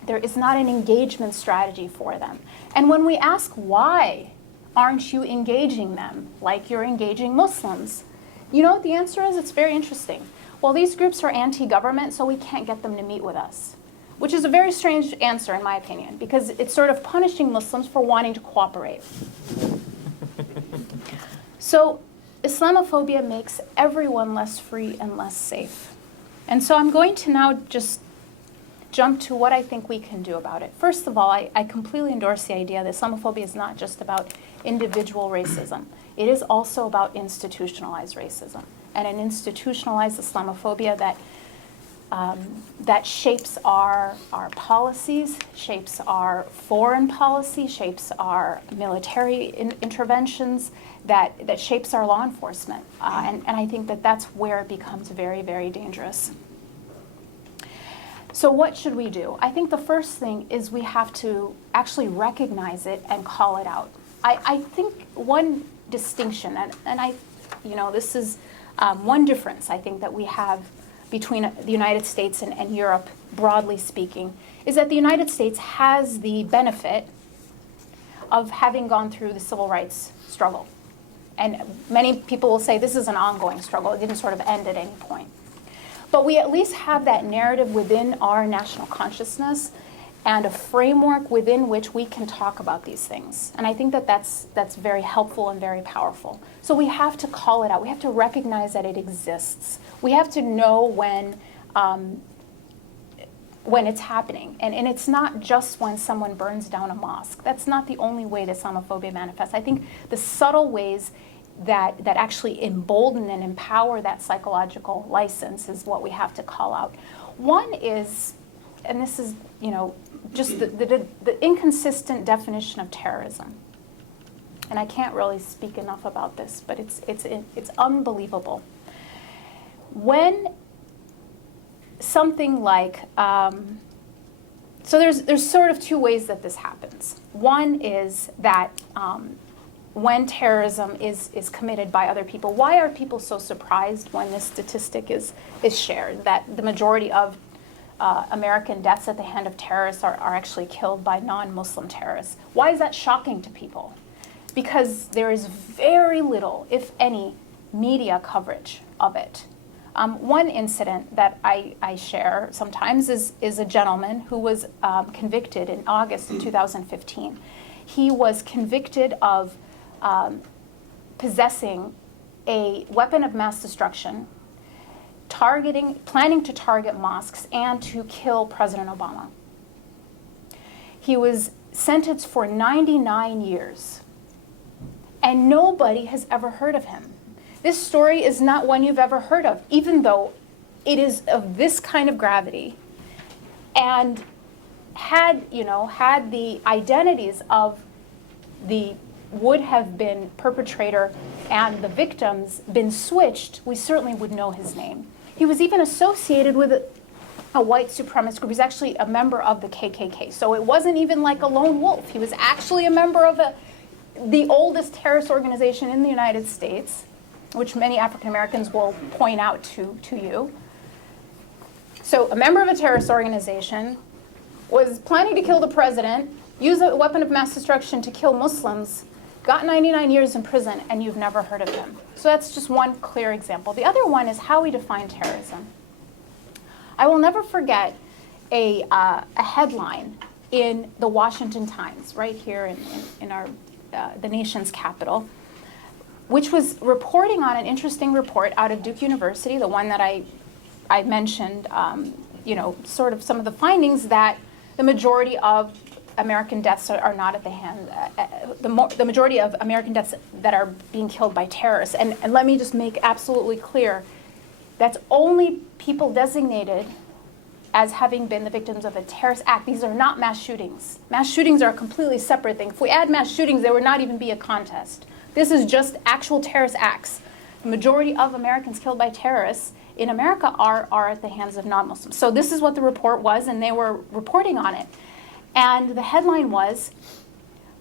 There is not an engagement strategy for them. And when we ask why aren't you engaging them like you're engaging Muslims, you know what the answer is? It's very interesting. Well, these groups are anti-government, so we can't get them to meet with us, which is a very strange answer in my opinion, because it's sort of punishing Muslims for wanting to cooperate. So Islamophobia makes everyone less free and less safe. And so I'm going to now just jump to what I think we can do about it. First of all, I completely endorse the idea that Islamophobia is not just about individual racism. It is also about institutionalized racism and an institutionalized Islamophobia that shapes our policies, shapes our foreign policy, shapes our military interventions, that shapes our law enforcement. And I think that that's where it becomes very, very dangerous. So what should we do? I think the first thing is we have to actually recognize it and call it out. I think one distinction, and this is one difference I think that we have between the United States and Europe, broadly speaking, is that the United States has the benefit of having gone through the civil rights struggle. And many people will say this is an ongoing struggle. It didn't sort of end at any point. But we at least have that narrative within our national consciousness and a framework within which we can talk about these things. And I think that that's very helpful and very powerful. So we have to call it out. We have to recognize that it exists. We have to know when it's happening. And it's not just when someone burns down a mosque. That's not the only way that Islamophobia manifests. I think the subtle ways that actually embolden and empower that psychological license is what we have to call out. One is, and this is, just the inconsistent definition of terrorism. And I can't really speak enough about this, but it's unbelievable. When something like, so there's sort of two ways that this happens. One is that when terrorism is committed by other people. Why are people so surprised when this statistic is shared, that the majority of American deaths at the hand of terrorists are actually killed by non-Muslim terrorists? Why is that shocking to people? Because there is very little, if any, media coverage of it. One incident that I share sometimes is a gentleman who was convicted in August of 2015. He was convicted of possessing a weapon of mass destruction, planning to target mosques, and to kill President Obama. He was sentenced for 99 years, and nobody has ever heard of him. This story is not one you've ever heard of, even though it is of this kind of gravity, and had the identities of the would have been perpetrator and the victims been switched, we certainly would know his name. He was even associated with a white supremacist group. He's actually a member of the KKK. So it wasn't even like a lone wolf. He was actually a member of the oldest terrorist organization in the United States, which many African Americans will point out to you. So a member of a terrorist organization was planning to kill the president, use a weapon of mass destruction to kill Muslims, got 99 years in prison, and you've never heard of him. So that's just one clear example. The other one is how we define terrorism. I will never forget a headline in the Washington Times, right here in our the nation's capital, which was reporting on an interesting report out of Duke University, the one that I mentioned, sort of some of the findings that the majority of American deaths are not at the hand, the majority of American deaths that are being killed by terrorists. And let me just make absolutely clear, that's only people designated as having been the victims of a terrorist act. These are not mass shootings. Mass shootings are a completely separate thing. If we add mass shootings, there would not even be a contest. This is just actual terrorist acts. The majority of Americans killed by terrorists in America are at the hands of non-Muslims. So this is what the report was, and they were reporting on it. And the headline was,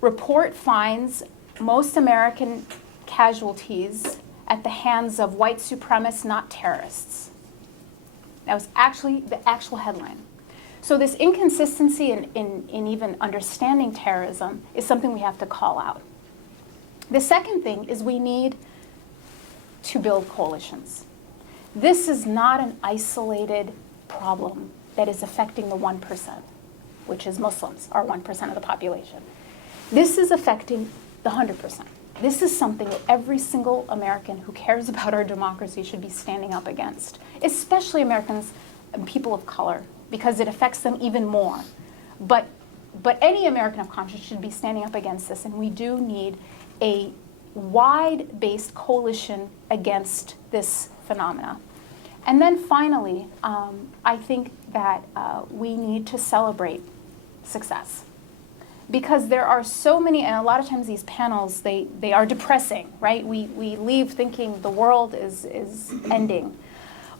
"Report finds most American casualties at the hands of white supremacists, not terrorists." That was actually the actual headline. So this inconsistency in even understanding terrorism is something we have to call out. The second thing is we need to build coalitions. This is not an isolated problem that is affecting the 1%, which is Muslims, are 1% of the population. This is affecting the 100%. This is something that every single American who cares about our democracy should be standing up against, especially Americans and people of color, because it affects them even more. But any American of conscience should be standing up against this, and we do need a wide-based coalition against this phenomena. And then finally, I think that we need to celebrate success. Because there are so many, and a lot of times these panels, they are depressing, right? We leave thinking the world is ending.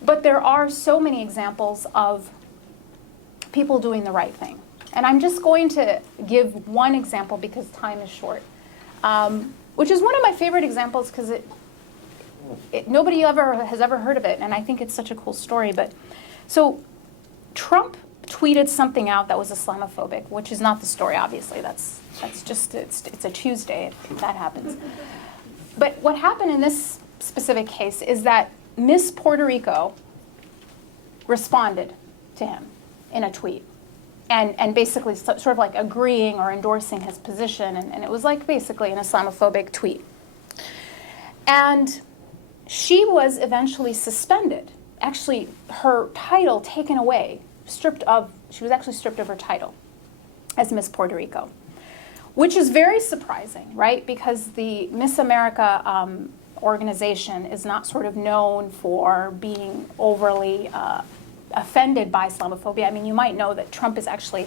But there are so many examples of people doing the right thing. And I'm just going to give one example because time is short, which is one of my favorite examples because nobody has ever heard of it, and I think it's such a cool story. But so Trump tweeted something out that was Islamophobic, which is not the story, obviously. That's just, it's a Tuesday if that happens. But what happened in this specific case is that Miss Puerto Rico responded to him in a tweet and basically sort of like agreeing or endorsing his position, and it was like basically an Islamophobic tweet. And she was eventually suspended, actually her title taken away, she was actually stripped of her title as Miss Puerto Rico, which is very surprising, right? Because the Miss America organization is not sort of known for being overly offended by Islamophobia. I mean, you might know that Trump is actually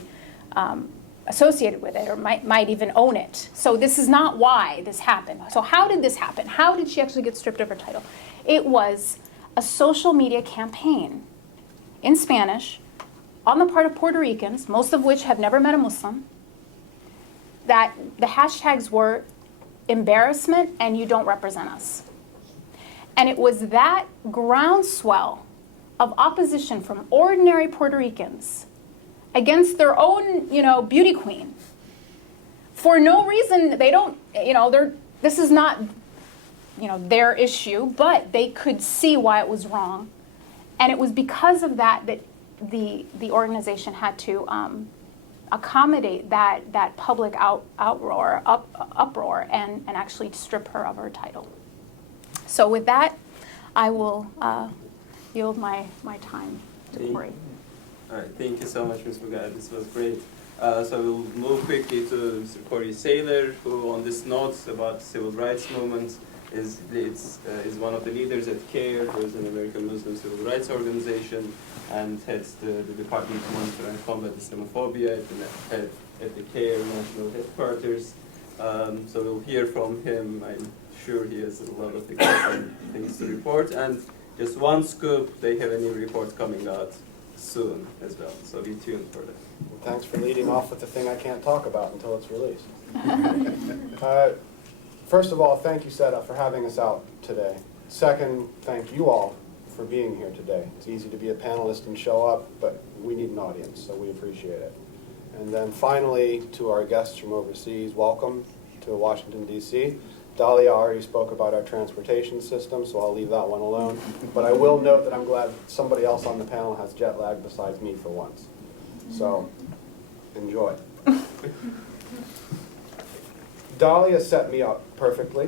associated with it or might even own it. So this is not why this happened. So how did this happen? How did she actually get stripped of her title? It was a social media campaign in Spanish on the part of Puerto Ricans, most of which have never met a Muslim, that the hashtags were embarrassment and you don't represent us. And it was that groundswell of opposition from ordinary Puerto Ricans against their own, beauty queen. For no reason, they don't, this is not, their issue, but they could see why it was wrong. And it was because of that that the organization had to accommodate that public uproar and actually strip her of her title. So with that, I will yield my time to Corey. All right, thank you so much, Ms. Mogahed. This was great. So we'll move quickly to Mr. Corey Saylor, who on this note about civil rights movement is one of the leaders at CAIR, who is an American Muslim civil rights organization, and heads the Department to Monitor and Combat Islamophobia at the CAIR national headquarters. So we'll hear from him. I'm sure he has a lot of things to report. And just one scoop, they have a new report coming out soon as well. So be tuned for that. Well, thanks for leading off with the thing I can't talk about until it's released. First of all, thank you, SETA, for having us out today. Second, thank you all for being here today. It's easy to be a panelist and show up, but we need an audience, so we appreciate it. And then finally, to our guests from overseas, welcome to Washington, D.C. Dalia already spoke about our transportation system, so I'll leave that one alone. But I will note that I'm glad somebody else on the panel has jet lag besides me for once. So, enjoy. Dalia set me up perfectly,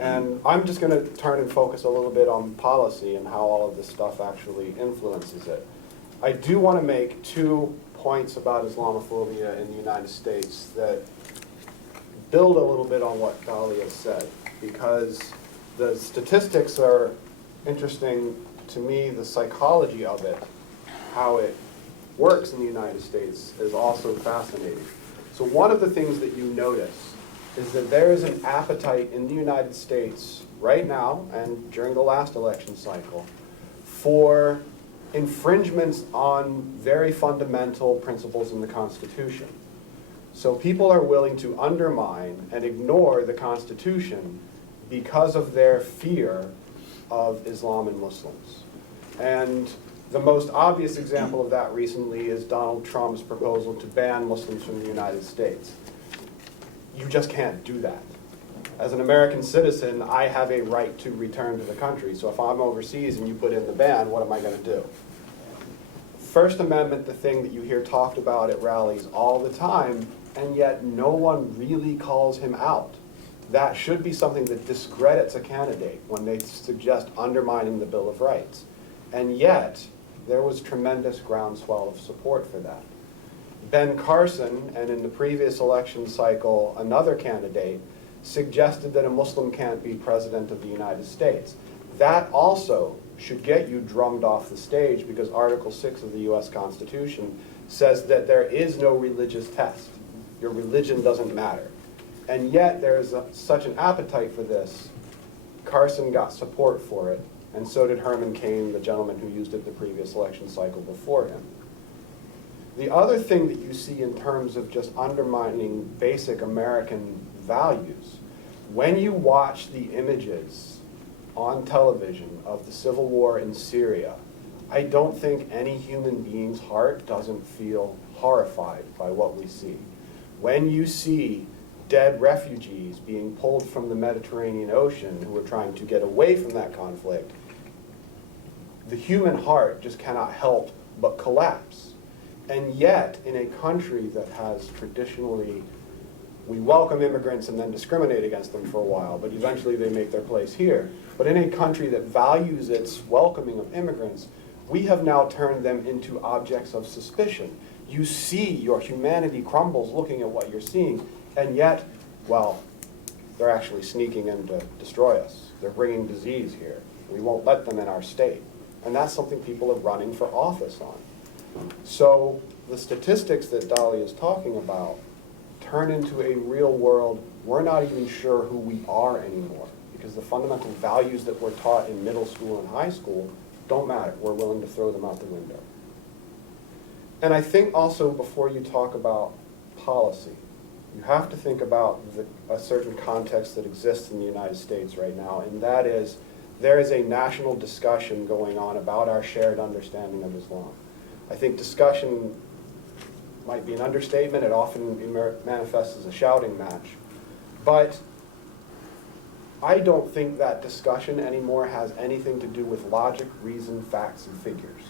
and I'm just going to turn and focus a little bit on policy and how all of this stuff actually influences it. I do want to make 2 points about Islamophobia in the United States that build a little bit on what Dalia said, because the statistics are interesting to me. The psychology of it, how it works in the United States, is also fascinating. So one of the things that you notice is that there is an appetite in the United States right now and during the last election cycle for infringements on very fundamental principles in the Constitution. So people are willing to undermine and ignore the Constitution because of their fear of Islam and Muslims. And the most obvious example of that recently is Donald Trump's proposal to ban Muslims from the United States. You just can't do that. As an American citizen, I have a right to return to the country. So if I'm overseas and you put in the ban, what am I going to do? First Amendment, the thing that you hear talked about at rallies all the time, and yet no one really calls him out. That should be something that discredits a candidate when they suggest undermining the Bill of Rights. And yet, there was tremendous groundswell of support for that. Ben Carson, and in the previous election cycle, another candidate, suggested that a Muslim can't be president of the United States. That also should get you drummed off the stage because Article 6 of the US Constitution says that there is no religious test. Your religion doesn't matter. And yet there is such an appetite for this. Carson got support for it, and so did Herman Cain, the gentleman who used it the previous election cycle before him. The other thing that you see in terms of just undermining basic American values, when you watch the images on television of the civil war in Syria, I don't think any human being's heart doesn't feel horrified by what we see. When you see dead refugees being pulled from the Mediterranean Ocean who are trying to get away from that conflict, the human heart just cannot help but collapse. And yet, in a country that has traditionally, we welcome immigrants and then discriminate against them for a while, but eventually they make their place here. But in a country that values its welcoming of immigrants, we have now turned them into objects of suspicion. You see your humanity crumbles looking at what you're seeing, and yet, well, they're actually sneaking in to destroy us. They're bringing disease here. We won't let them in our state. And that's something people are running for office on. So the statistics that Dalia is talking about turn into a real world. We're not even sure who we are anymore because the fundamental values that we're taught in middle school and high school don't matter. We're willing to throw them out the window. And I think also before you talk about policy, you have to think about a certain context that exists in the United States right now, and that is there is a national discussion going on about our shared understanding of Islam. I think discussion might be an understatement. It often manifests as a shouting match. But I don't think that discussion anymore has anything to do with logic, reason, facts, and figures.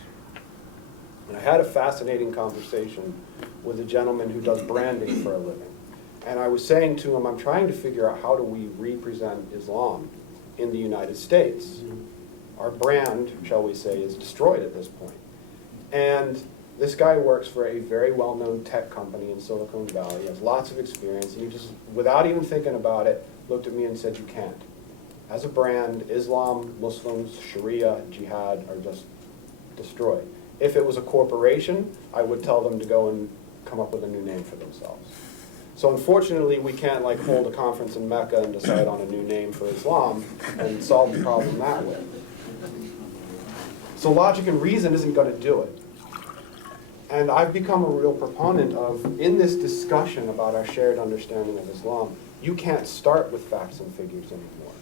And I had a fascinating conversation with a gentleman who does branding for a living. And I was saying to him, I'm trying to figure out how do we represent Islam in the United States. Our brand, shall we say, is destroyed at this point. And this guy works for a very well-known tech company in Silicon Valley. He has lots of experience, and he just, without even thinking about it, looked at me and said, you can't. As a brand, Islam, Muslims, Sharia, Jihad are just destroyed. If it was a corporation, I would tell them to go and come up with a new name for themselves. So unfortunately, we can't like hold a conference in Mecca and decide on a new name for Islam and solve the problem that way. So logic and reason isn't going to do it. And I've become a real proponent of, in this discussion about our shared understanding of Islam, you can't start with facts and figures anymore.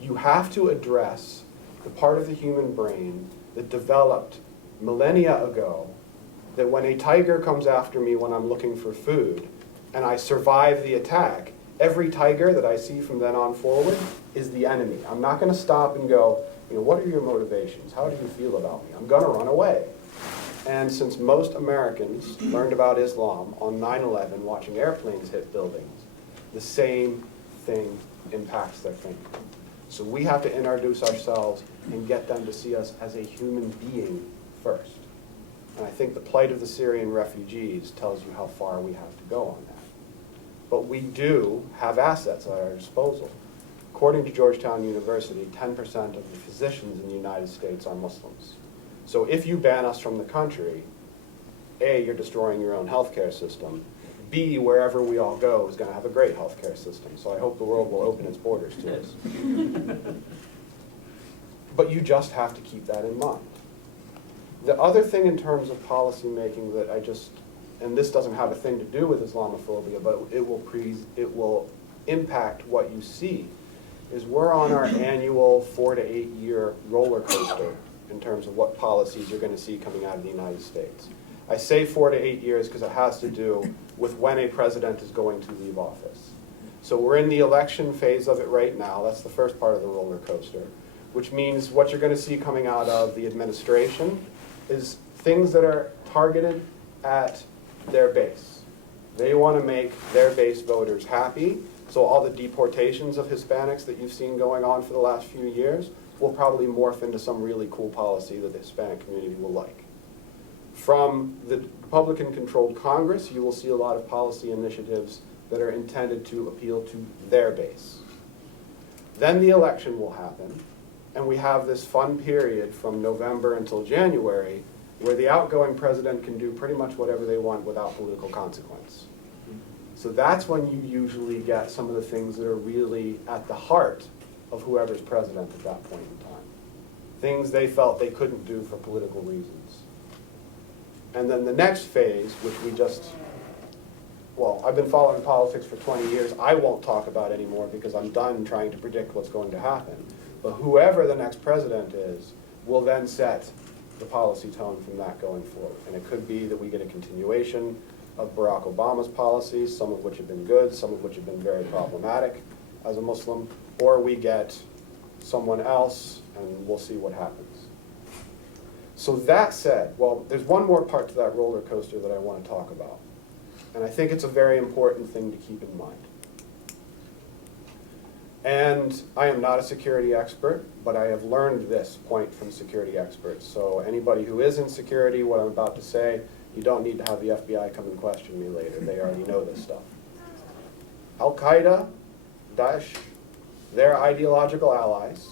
You have to address the part of the human brain that developed millennia ago, that when a tiger comes after me when I'm looking for food, and I survive the attack, every tiger that I see from then on forward is the enemy. I'm not going to stop and go, what are your motivations? How do you feel about me? I'm going to run away. And since most Americans learned about Islam on 9/11 watching airplanes hit buildings, the same thing impacts their thinking. So we have to introduce ourselves and get them to see us as a human being first. And I think the plight of the Syrian refugees tells you how far we have to go on that. But we do have assets at our disposal. According to Georgetown University, 10% of the physicians in the United States are Muslims. So if you ban us from the country, A, you're destroying your own healthcare system. B, wherever we all go is going to have a great healthcare system. So I hope the world will open its borders to us. But you just have to keep that in mind. The other thing in terms of policy making that I just, and this doesn't have a thing to do with Islamophobia, but it will impact what you see, is we're on our annual 4 to 8 year roller coaster in terms of what policies you're going to see coming out of the United States. I say 4 to 8 years because it has to do with when a president is going to leave office. So we're in the election phase of it right now. That's the first part of the roller coaster, which means what you're going to see coming out of the administration is things that are targeted at their base. They want to make their base voters happy, so all the deportations of Hispanics that you've seen going on for the last few years will probably morph into some really cool policy that the Hispanic community will like. From the Republican-controlled Congress, you will see a lot of policy initiatives that are intended to appeal to their base. Then the election will happen, and we have this fun period from November until January where the outgoing president can do pretty much whatever they want without political consequence. So that's when you usually get some of the things that are really at the heart of whoever's president at that point in time. Things they felt they couldn't do for political reasons. And then the next phase, which we just, well, I've been following politics for 20 years. I won't talk about anymore because I'm done trying to predict what's going to happen. But whoever the next president is will then set the policy tone from that going forward. And it could be that we get a continuation of Barack Obama's policies, some of which have been good, some of which have been very problematic as a Muslim, or we get someone else and we'll see what happens. So that said, well, there's one more part to that roller coaster that I want to talk about. And I think it's a very important thing to keep in mind. And I am not a security expert, but I have learned this point from security experts. So anybody who is in security, what I'm about to say, you don't need to have the FBI come and question me later. They already know this stuff. Al-Qaeda, Daesh, they're ideological allies.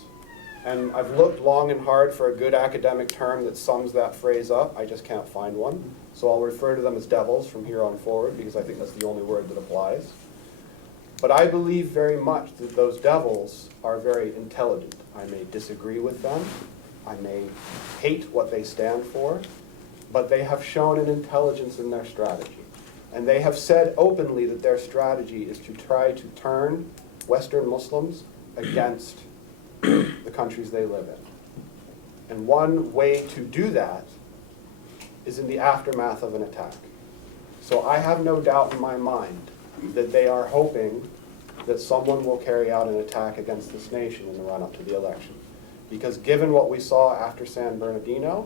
And I've looked long and hard for a good academic term that sums that phrase up. I just can't find one. So I'll refer to them as devils from here on forward because I think that's the only word that applies. But I believe very much that those devils are very intelligent. I may disagree with them. I may hate what they stand for. But they have shown an intelligence in their strategy. And they have said openly that their strategy is to try to turn Western Muslims against the countries they live in. And one way to do that is in the aftermath of an attack. So I have no doubt in my mind that they are hoping that someone will carry out an attack against this nation in the run-up to the election. Because given what we saw after San Bernardino,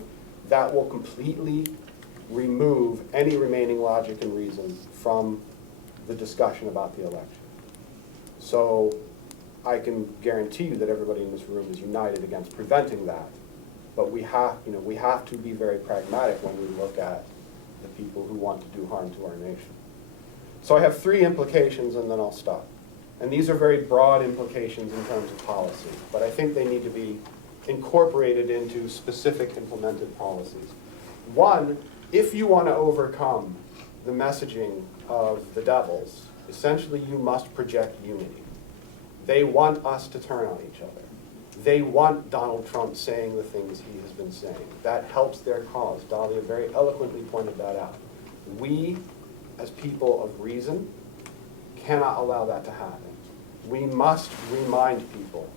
that will completely remove any remaining logic and reason from the discussion about the election. So I can guarantee you that everybody in this room is united against preventing that. But we have to be very pragmatic when we look at the people who want to do harm to our nation. So I have 3 implications and then I'll stop. And these are very broad implications in terms of policy, but I think they need to be incorporated into specific implemented policies. One, if you want to overcome the messaging of the devils, essentially you must project unity. They want us to turn on each other. They want Donald Trump saying the things he has been saying. That helps their cause. Dalia very eloquently pointed that out. We, as people of reason, cannot allow that to happen. We must remind people.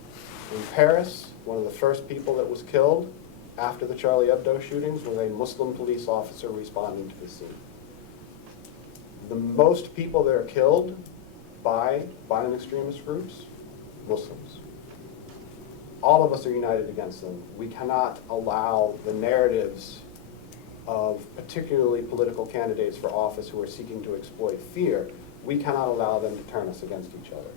In Paris, one of the first people that was killed after the Charlie Hebdo shootings was a Muslim police officer responding to the scene. The most people that are killed by violent extremist groups, Muslims. All of us are united against them. We cannot allow the narratives of particularly political candidates for office who are seeking to exploit fear, we cannot allow them to turn us against each other.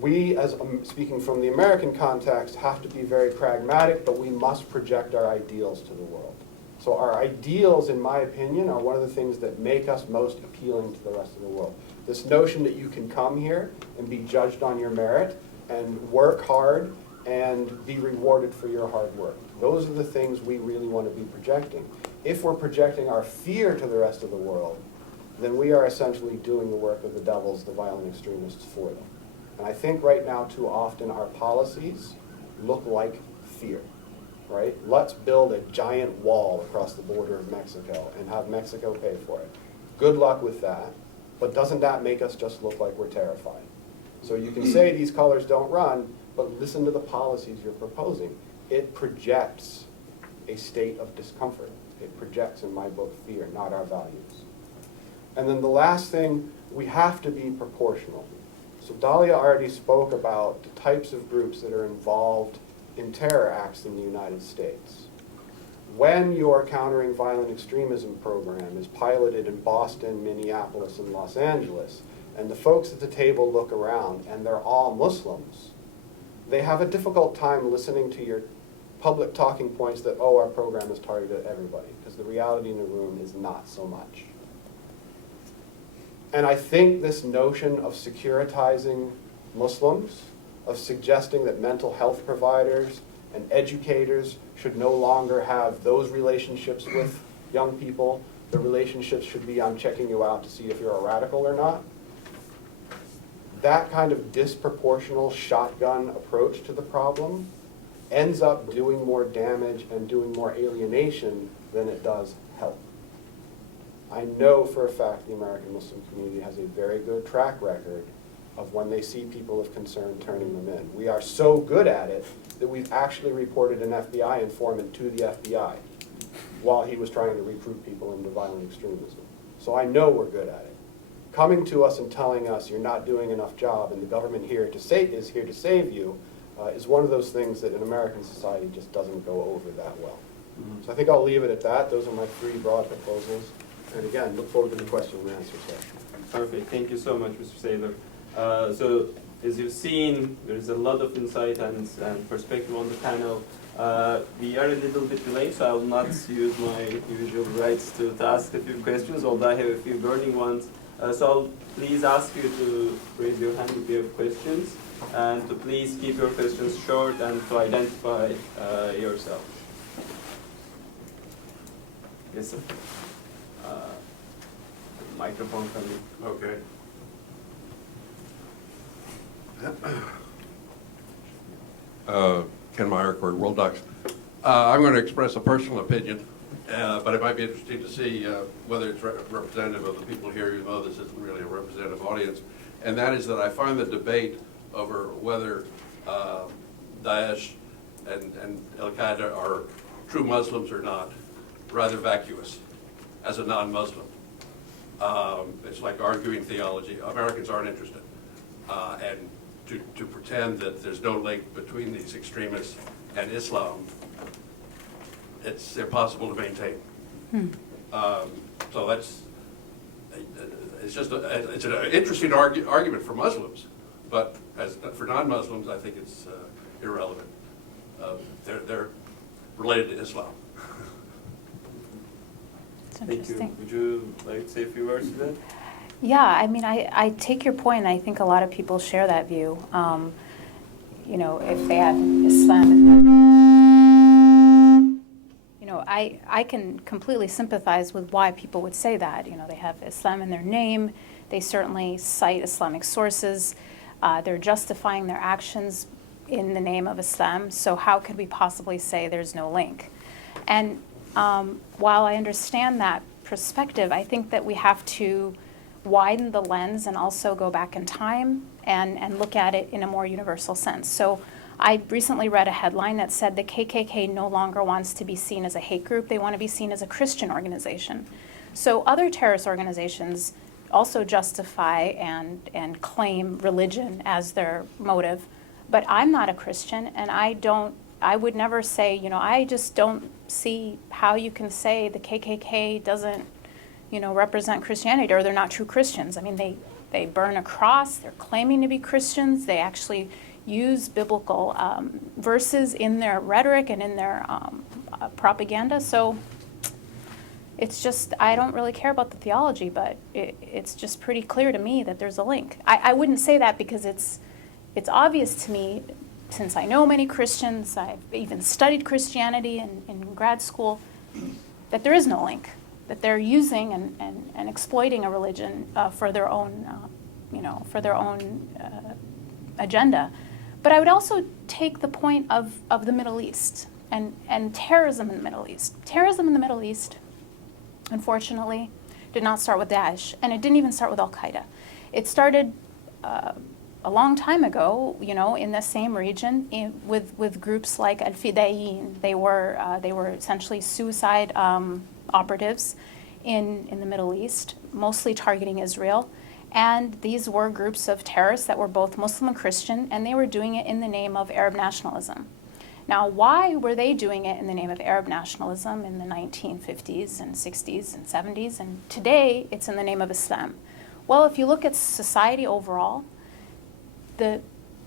We, as speaking from the American context, have to be very pragmatic, but we must project our ideals to the world. So our ideals, in my opinion, are one of the things that make us most appealing to the rest of the world. This notion that you can come here and be judged on your merit and work hard and be rewarded for your hard work. Those are the things we really want to be projecting. If we're projecting our fear to the rest of the world, then we are essentially doing the work of the devils, the violent extremists, for them. And I think right now, too often, our policies look like fear. right? Let's build a giant wall across the border of Mexico and have Mexico pay for it. Good luck with that, but doesn't that make us just look like we're terrified? So you can say these colors don't run, but listen to the policies you're proposing. It projects a state of discomfort. It projects, in my book, fear, not our values. And then the last thing, we have to be proportional. So Dalia already spoke about the types of groups that are involved in terror acts in the United States. When your countering violent extremism program is piloted in Boston, Minneapolis, and Los Angeles, and the folks at the table look around and they're all Muslims, they have a difficult time listening to your public talking points that, oh, our program is targeted at everybody, because the reality in the room is not so much. And I think this notion of securitizing Muslims, of suggesting that mental health providers and educators should no longer have those relationships with young people, the relationships should be I'm checking you out to see if you're a radical or not. That kind of disproportional shotgun approach to the problem ends up doing more damage and doing more alienation than it does help. I know for a fact the American Muslim community has a very good track record of when they see people of concern turning them in. We are so good at it that we've actually reported an FBI informant to the FBI while he was trying to recruit people into violent extremism. So I know we're good at it. Coming to us and telling us you're not doing enough job and the government is here to save you is one of those things that in American society just doesn't go over that well. So I think I'll leave it at that. Those are my three broad proposals. And again, look forward to the question and answer session. Perfect. Thank you so much, Mr. Saylor. So as you've seen, there's a lot of insight and perspective on the panel. We are a little bit delayed, so I will not use my usual rights to ask a few questions, although I have a few burning ones. So I'll please ask you to raise your hand if you have questions, and to please keep your questions short and to identify yourself. Yes, sir. Microphone coming. Okay. Ken Meyercord, World Docs. I'm going to express a personal opinion, but it might be interesting to see whether it's representative of the people here, even though this isn't really a representative audience. And that is that I find the debate over whether Daesh and Al-Qaeda are true Muslims or not rather vacuous as a non-Muslim. It's like arguing theology. Americans aren't interested. And to pretend that there's no link between these extremists and Islam, it's impossible to maintain. So it's an interesting argument for Muslims, but for non-Muslims, I think it's irrelevant. They're related to Islam. Thank you. Would you like to say a few words to that? Yeah, I mean, I take your point, and I think a lot of people share that view. You know, if they have Islam, you know, I can completely sympathize with why people would say that. You know, they have Islam in their name. They certainly cite Islamic sources. They're justifying their actions in the name of Islam. So how could we possibly say there's no link? And while I understand that perspective, I think that we have to widen the lens and also go back in time and look at it in a more universal sense. So I recently read a headline that said the KKK no longer wants to be seen as a hate group. They want to be seen as a Christian organization. So other terrorist organizations also justify and claim religion as their motive. But I'm not a Christian, and I would never say, you know, I just don't see how you can say the KKK doesn't, you know, represent Christianity, or they're not true Christians. I mean, they burn a cross, they're claiming to be Christians, they actually use biblical verses in their rhetoric and in their propaganda. So it's just, I don't really care about the theology, but it's just pretty clear to me that there's a link. I wouldn't say that because it's obvious to me, since I know many Christians, I've even studied Christianity in grad school, that there is no link, that they're using and exploiting a religion for their own, agenda. But I would also take the point of the Middle East. and terrorism in the Middle East. Terrorism in the Middle East, unfortunately, did not start with Daesh, and it didn't even start with Al-Qaeda. It started a long time ago, in the same region with groups like Al-Fidayeen. They were essentially suicide operatives in the Middle East, mostly targeting Israel. And these were groups of terrorists that were both Muslim and Christian, and they were doing it in the name of Arab nationalism. Now, why were they doing it in the name of Arab nationalism in the 1950s and 60s and 70s? And today, it's in the name of Islam. Well, if you look at society overall, the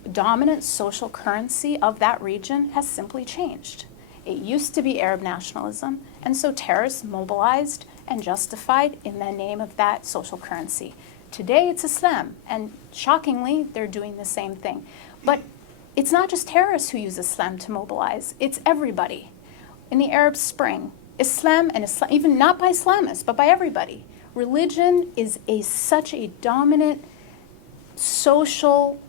dominant social currency of that region has simply changed. It used to be Arab nationalism, and so terrorists mobilized and justified in the name of that social currency. Today, it's Islam, and shockingly, they're doing the same thing. But it's not just terrorists who use Islam to mobilize, it's everybody. In the Arab Spring, Islam, even not by Islamists, but by everybody, religion is such a dominant social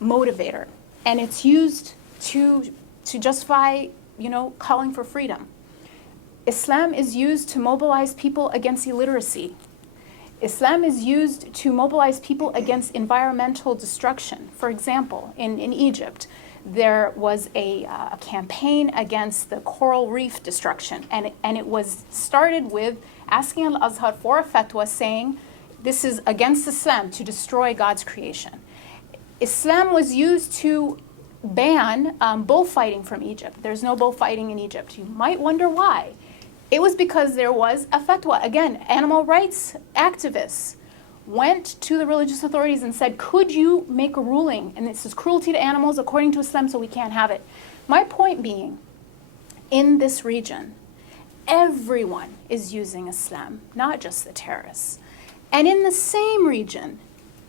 motivator, and it's used to justify, calling for freedom. Islam is used to mobilize people against illiteracy. Islam is used to mobilize people against environmental destruction. For example, in Egypt, there was a campaign against the coral reef destruction, and it was started with asking Al-Azhar for a fatwa saying this is against Islam to destroy God's creation. Islam was used to ban bullfighting from Egypt. There's no bullfighting in Egypt. You might wonder why. It was because there was a fatwa. Again, animal rights activists went to the religious authorities and said, could you make a ruling? And this is cruelty to animals according to Islam, so we can't have it. My point being, in this region, everyone is using Islam, not just the terrorists. And in the same region,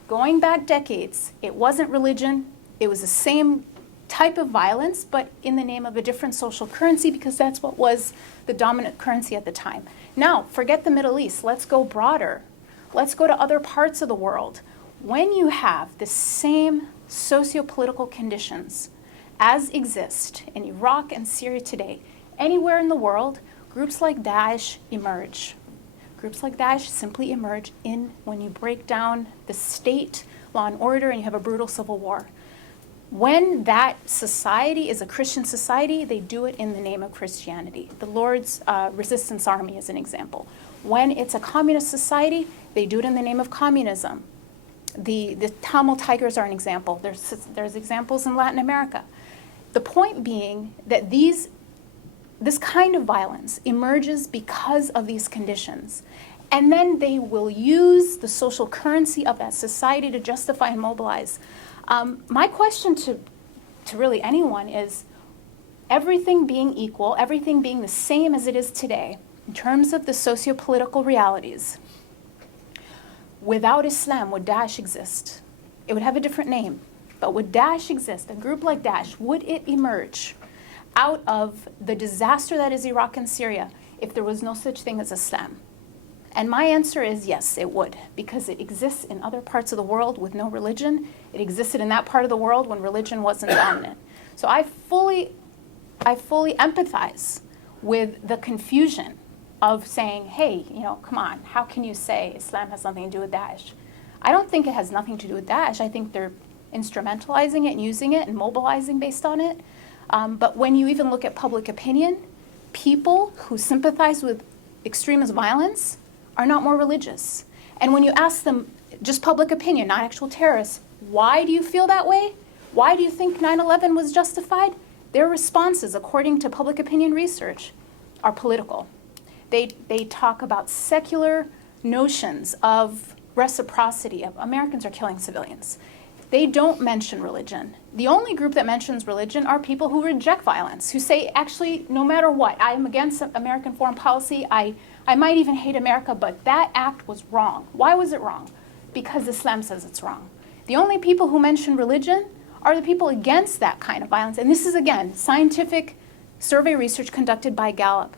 going back decades, it wasn't religion, it was the same type of violence, but in the name of a different social currency, because that's what was the dominant currency at the time. Now, forget the Middle East. Let's go broader. Let's go to other parts of the world. When you have the same socio-political conditions as exist in Iraq and Syria today, anywhere in the world, groups like Daesh emerge. Groups like Daesh simply emerge when you break down the state, law and order, and you have a brutal civil war. When that society is a Christian society, they do it in the name of Christianity. The Lord's Resistance Army is an example. When it's a communist society, they do it in the name of communism. The Tamil Tigers are an example. There's examples in Latin America. The point being that this kind of violence emerges because of these conditions. And then they will use the social currency of that society to justify and mobilize. My question to really anyone is, everything being equal, everything being the same as it is today, in terms of the socio-political realities, without Islam, would Daesh exist? It would have a different name. But would Daesh exist, a group like Daesh, would it emerge out of the disaster that is Iraq and Syria if there was no such thing as Islam? And my answer is yes, it would, because it exists in other parts of the world with no religion. It existed in that part of the world when religion wasn't dominant. So I fully empathize with the confusion of saying, hey, come on, how can you say Islam has nothing to do with Daesh? I don't think it has nothing to do with Daesh. I think they're instrumentalizing it and using it and mobilizing based on it. But when you even look at public opinion, people who sympathize with extremist violence are not more religious. And when you ask them, just public opinion, not actual terrorists, why do you feel that way? Why do you think 9/11 was justified? Their responses, according to public opinion research, are political. They talk about secular notions of reciprocity, of Americans are killing civilians. They don't mention religion. The only group that mentions religion are people who reject violence, who say, actually, no matter what, I'm against American foreign policy, I might even hate America, but that act was wrong. Why was it wrong? Because Islam says it's wrong. The only people who mention religion are the people against that kind of violence. And this is, again, scientific survey research conducted by Gallup.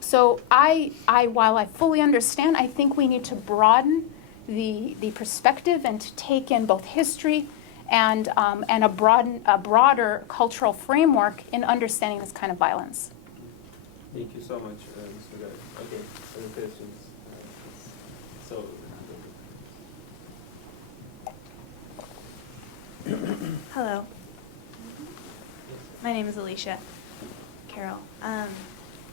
So while I fully understand, I think we need to broaden the perspective and to take in both history and a broader cultural framework in understanding this kind of violence. Thank you so much, Mr. Guy. Okay, any questions? So, Hello. My name is Alicia Carroll.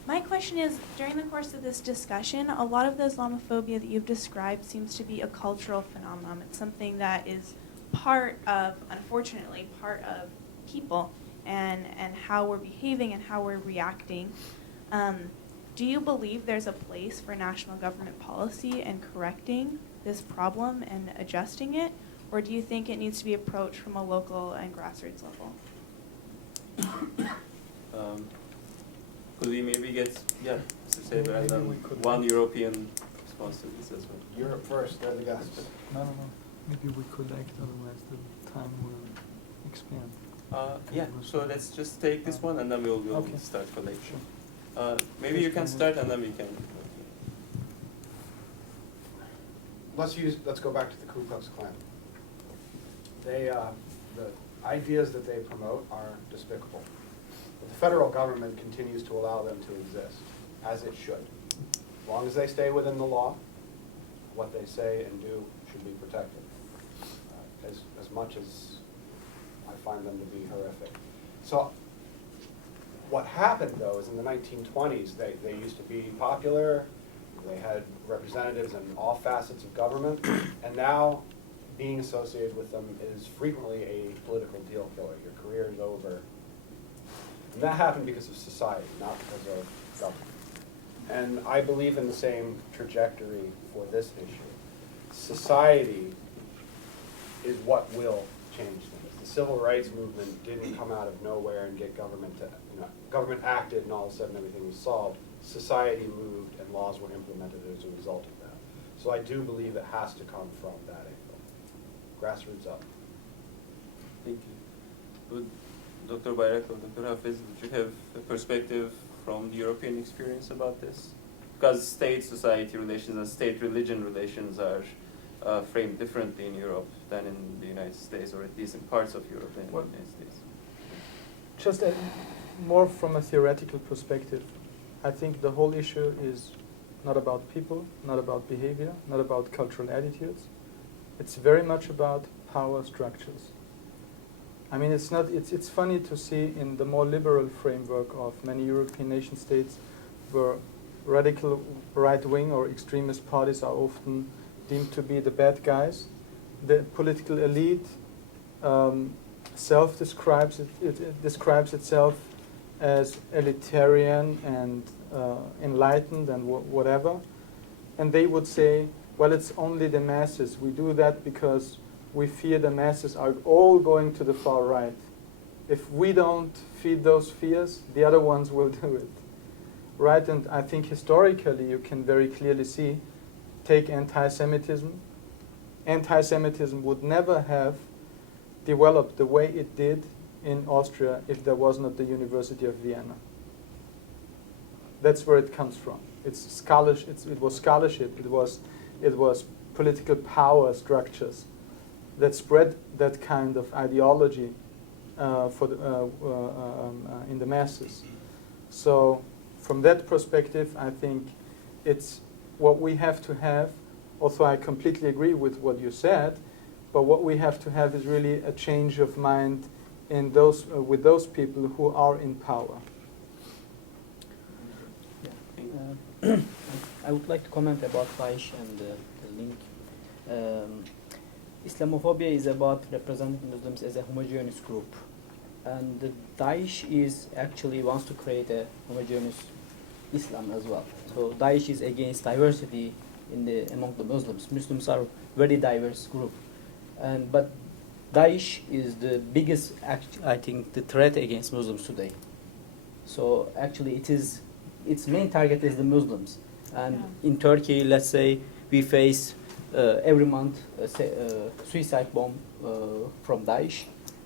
My question is, during the course of this discussion, a lot of the Islamophobia that you've described seems to be a cultural phenomenon. It's something that is part of, unfortunately, part of people and how we're behaving and how we're reacting. Do you believe there's a place for national government policy in correcting this problem and adjusting it? Or do you think it needs to be approached from a local and grassroots level? could we maybe get, Mr. Saylor, and Maybe then we could- one European response to this as well? Europe first, then the guests. No. Maybe we could act, otherwise the time will expand. Yeah, so let's just take this one and then we'll Okay. start collection. Maybe you can start and then we can. Let's go back to the Ku Klux Klan. The ideas that they promote are despicable. But the federal government continues to allow them to exist, as it should. As long as they stay within the law, what they say and do should be protected. As much as I find them to be horrific. So what happened, though, is in the 1920s, they used to be popular. They had representatives in all facets of government. And now being associated with them is frequently a political deal killer. Your career is over. And that happened because of society, not because of government. And I believe in the same trajectory for this issue. Society is what will change things. The civil rights movement didn't come out of nowhere and get government to, government acted and all of a sudden everything was solved. Society moved and laws were implemented as a result of that. So I do believe it has to come from that angle. Grassroots up. Thank you. Would Dr. Bayrakli or Dr. Hafez, would you have a perspective from the European experience about this? Because state-society relations and state-religion relations are framed differently in Europe than in the United States, or at least in parts of Europe than in the United States. Just more from a theoretical perspective, I think the whole issue is not about people, not about behavior, not about cultural attitudes. It's very much about power structures. I mean, it's funny to see in the more liberal framework of many European nation states where radical right-wing or extremist parties are often deemed to be the bad guys. The political elite describes itself as elitarian and enlightened and whatever. And they would say, well, it's only the masses. We do that because we fear the masses are all going to the far right. If we don't feed those fears, the other ones will do it. Right? And I think historically you can very clearly see, take anti-Semitism. Anti-Semitism would never have developed the way it did in Austria if there was not the University of Vienna. That's where it comes from. It was scholarship. It was political power structures that spread that kind of ideology in the masses. So from that perspective, I think it's what we have to have, although I completely agree with what you said, but what we have to have is really a change of mind in with those people who are in power. I would like to comment about Daesh and the link. Islamophobia is about representing Muslims as a homogeneous group. And the Daesh actually wants to create a homogeneous Islam as well. So Daesh is against diversity among the Muslims. Muslims are a very diverse group. But Daesh is the biggest, I think, the threat against Muslims today. So actually its main target is the Muslims. And in Turkey, let's say, we face every month a suicide bomb from Daesh,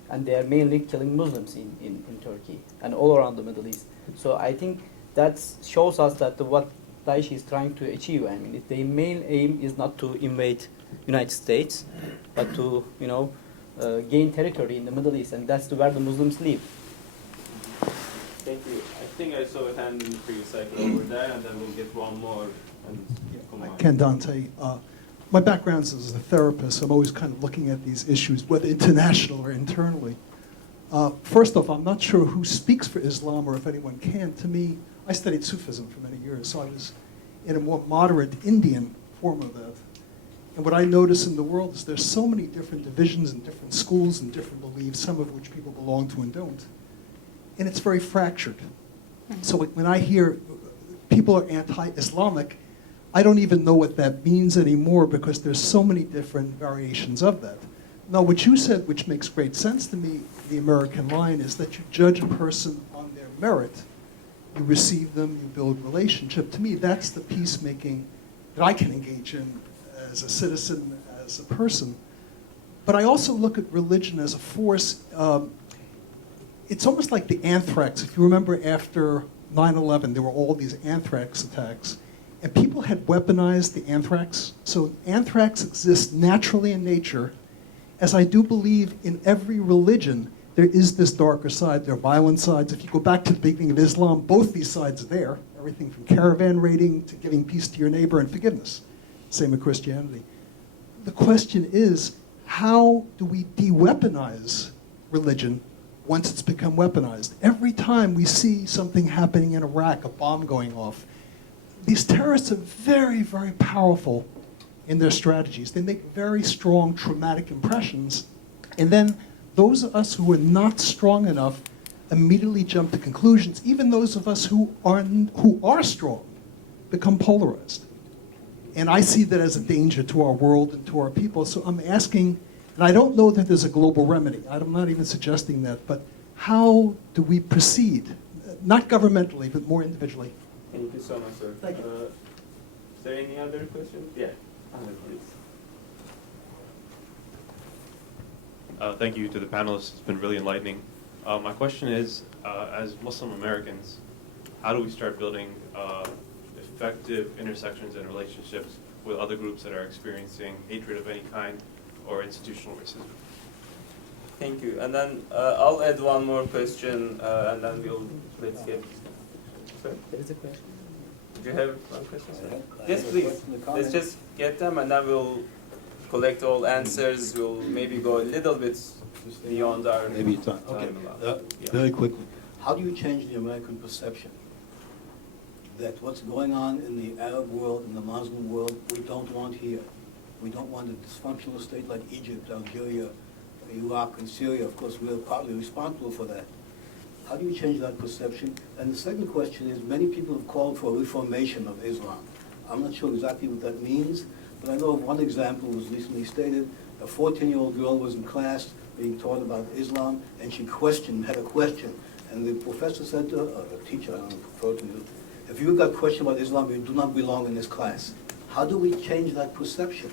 and they are mainly killing Muslims in Turkey and all around the Middle East. So I think that shows us that what Daesh is trying to achieve. I mean, the main aim is not to invade United States, but to gain territory in the Middle East, and that's where the Muslims live. Thank you. I think I saw a hand in the previous cycle over there, and then we'll get one more. And come on. Ken Dante. My background is as a therapist. I'm always kind of looking at these issues, whether international or internally. First off, I'm not sure who speaks for Islam or if anyone can. To me, I studied Sufism for many years, so I was in a more moderate Indian form of that. And what I notice in the world is there's so many different divisions and different schools and different beliefs, some of which people belong to and don't. And it's very fractured. So when I hear people are anti-Islamic, I don't even know what that means anymore because there's so many different variations of that. Now, what you said, which makes great sense to me, the American line, is that you judge a person on their merit. You receive them, you build relationship. To me, that's the peacemaking that I can engage in as a citizen, as a person. But I also look at religion as a force. It's almost like the anthrax. If you remember after 9/11, there were all these anthrax attacks. And people had weaponized the anthrax. So anthrax exists naturally in nature. As I do believe in every religion, there is this darker side. There are violent sides. If you go back to the beginning of Islam, both these sides are there. Everything from caravan raiding to giving peace to your neighbor and forgiveness. Same with Christianity. The question is, how do we de-weaponize religion once it's become weaponized? Every time we see something happening in Iraq, a bomb going off, these terrorists are very, very powerful in their strategies. They make very strong traumatic impressions. And then those of us who are not strong enough immediately jump to conclusions. Even those of us who are strong become polarized. And I see that as a danger to our world and to our people. So I'm asking, and I don't know that there's a global remedy. I'm not even suggesting that. But how do we proceed? Not governmentally, but more individually. Thank you so much, sir. Thank you. Is there any other questions? Yeah, Ahmet, please. Thank you to the panelists. It's been really enlightening. My question is, as Muslim Americans, how do we start building effective intersections and relationships with other groups that are experiencing hatred of any kind or institutional racism? Thank you. And then I'll add one more question, and then let's get. Sorry? There is a question. Do you have one question, sir? Yes, please. Let's just get them, and then we'll collect all answers. We'll maybe go a little bit beyond our maybe time. Okay. Yeah. Very quickly, how do you change the American perception that what's going on in the Arab world, in the Muslim world, we don't want here? We don't want a dysfunctional state like Egypt, Algeria, Iraq, and Syria. Of course, we're partly responsible for that. How do you change that perception? And the second question is, many people have called for a reformation of Islam. I'm not sure exactly what that means, but I know of one example was recently stated. A 14-year-old girl was in class being taught about Islam, and she had a question. And the professor said to her, or the teacher, I don't know, if you've got a question about Islam, you do not belong in this class. How do we change that perception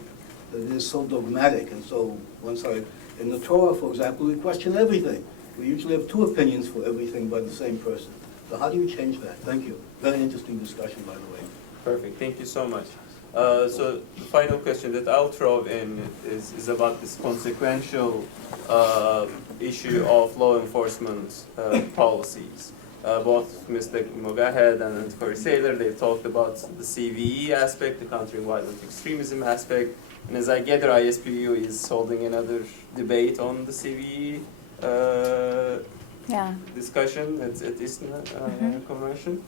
that it is so dogmatic and so one-sided? In the Torah, for example, we question everything. We usually have two opinions for everything by the same person. So how do you change that? Thank you. Very interesting discussion, by the way. Perfect. Thank you so much. So the final question that I'll throw in is about this consequential issue of law enforcement policies. Both Mr. Mogahed and Farid Saylor, they've talked about the CVE aspect, the countering violent extremism aspect. And as I gather, ISPU is holding another debate on the CVE discussion at Istanbul Convention,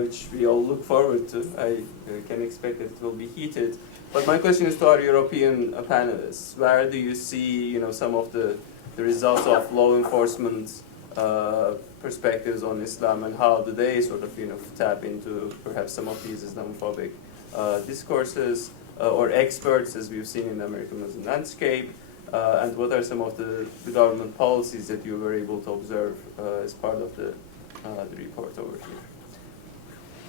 which we all look forward to. I can expect that it will be heated. But my question is to our European panelists. Where do you see, some of the results of law enforcement perspectives on Islam, and how do they sort of, tap into perhaps some of these Islamophobic discourses or experts, as we've seen in the American Muslim landscape? And what are some of the government policies that you were able to observe as part of the report over here?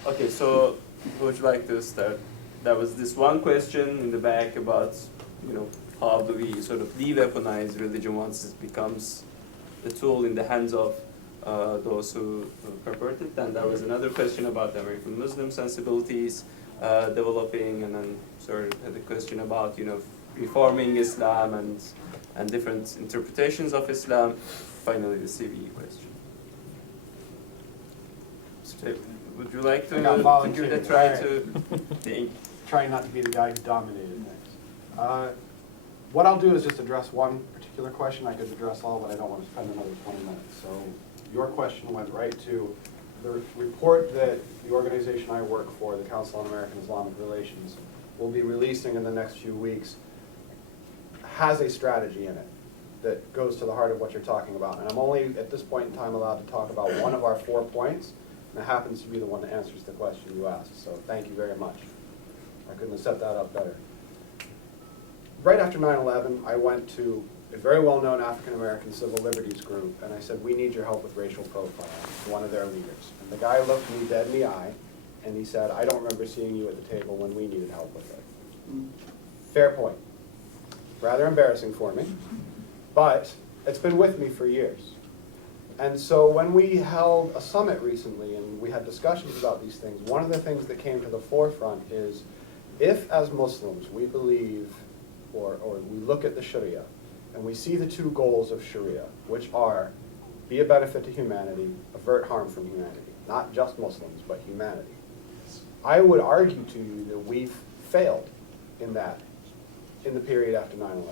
Okay, so who would you like to start? There was this one question in the back about, how do we sort of de-weaponize religion once it becomes a tool in the hands of those who pervert it? And there was another question about the American Muslim sensibilities developing, and then sort of had a question about, reforming Islam and different interpretations of Islam. Finally, the CVE question. So, would you like to I got give volunteered. it a try All to think? Trying not to be the guy who dominated things. What I'll do is just address one particular question. I could address all, but I don't want to spend another 20 minutes. So your question went right to the report that the organization I work for, the Council on American Islamic Relations, will be releasing in the next few weeks, has a strategy in it that goes to the heart of what you're talking about. And I'm only, at this point in time, allowed to talk about one of our 4 points, and it happens to be the one that answers the question you asked. So thank you very much. I couldn't have set that up better. Right after 9/11, I went to a very well-known African-American civil liberties group, and I said, we need your help with racial profiling, to one of their leaders. And the guy looked me dead in the eye, and he said, I don't remember seeing you at the table when we needed help with it. Fair point. Rather embarrassing for me, but it's been with me for years. And so when we held a summit recently and we had discussions about these things, one of the things that came to the forefront is, if as Muslims we believe, or we look at the Sharia, and we see the 2 goals of Sharia, which are be a benefit to humanity, avert harm from humanity, not just Muslims, but humanity. I would argue to you that we've failed in that in the period after 9/11.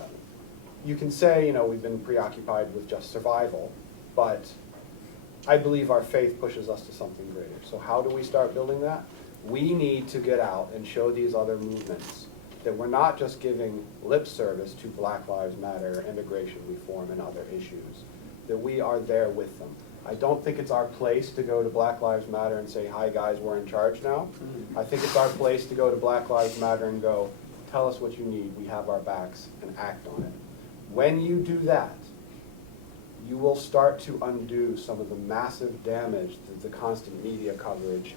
You can say, we've been preoccupied with just survival, but I believe our faith pushes us to something greater. So how do we start building that? We need to get out and show these other movements that we're not just giving lip service to Black Lives Matter, immigration reform, and other issues, that we are there with them. I don't think it's our place to go to Black Lives Matter and say, hi guys, we're in charge now. I think it's our place to go to Black Lives Matter and go, tell us what you need, we have our backs, and act on it. When you do that, you will start to undo some of the massive damage that the constant media coverage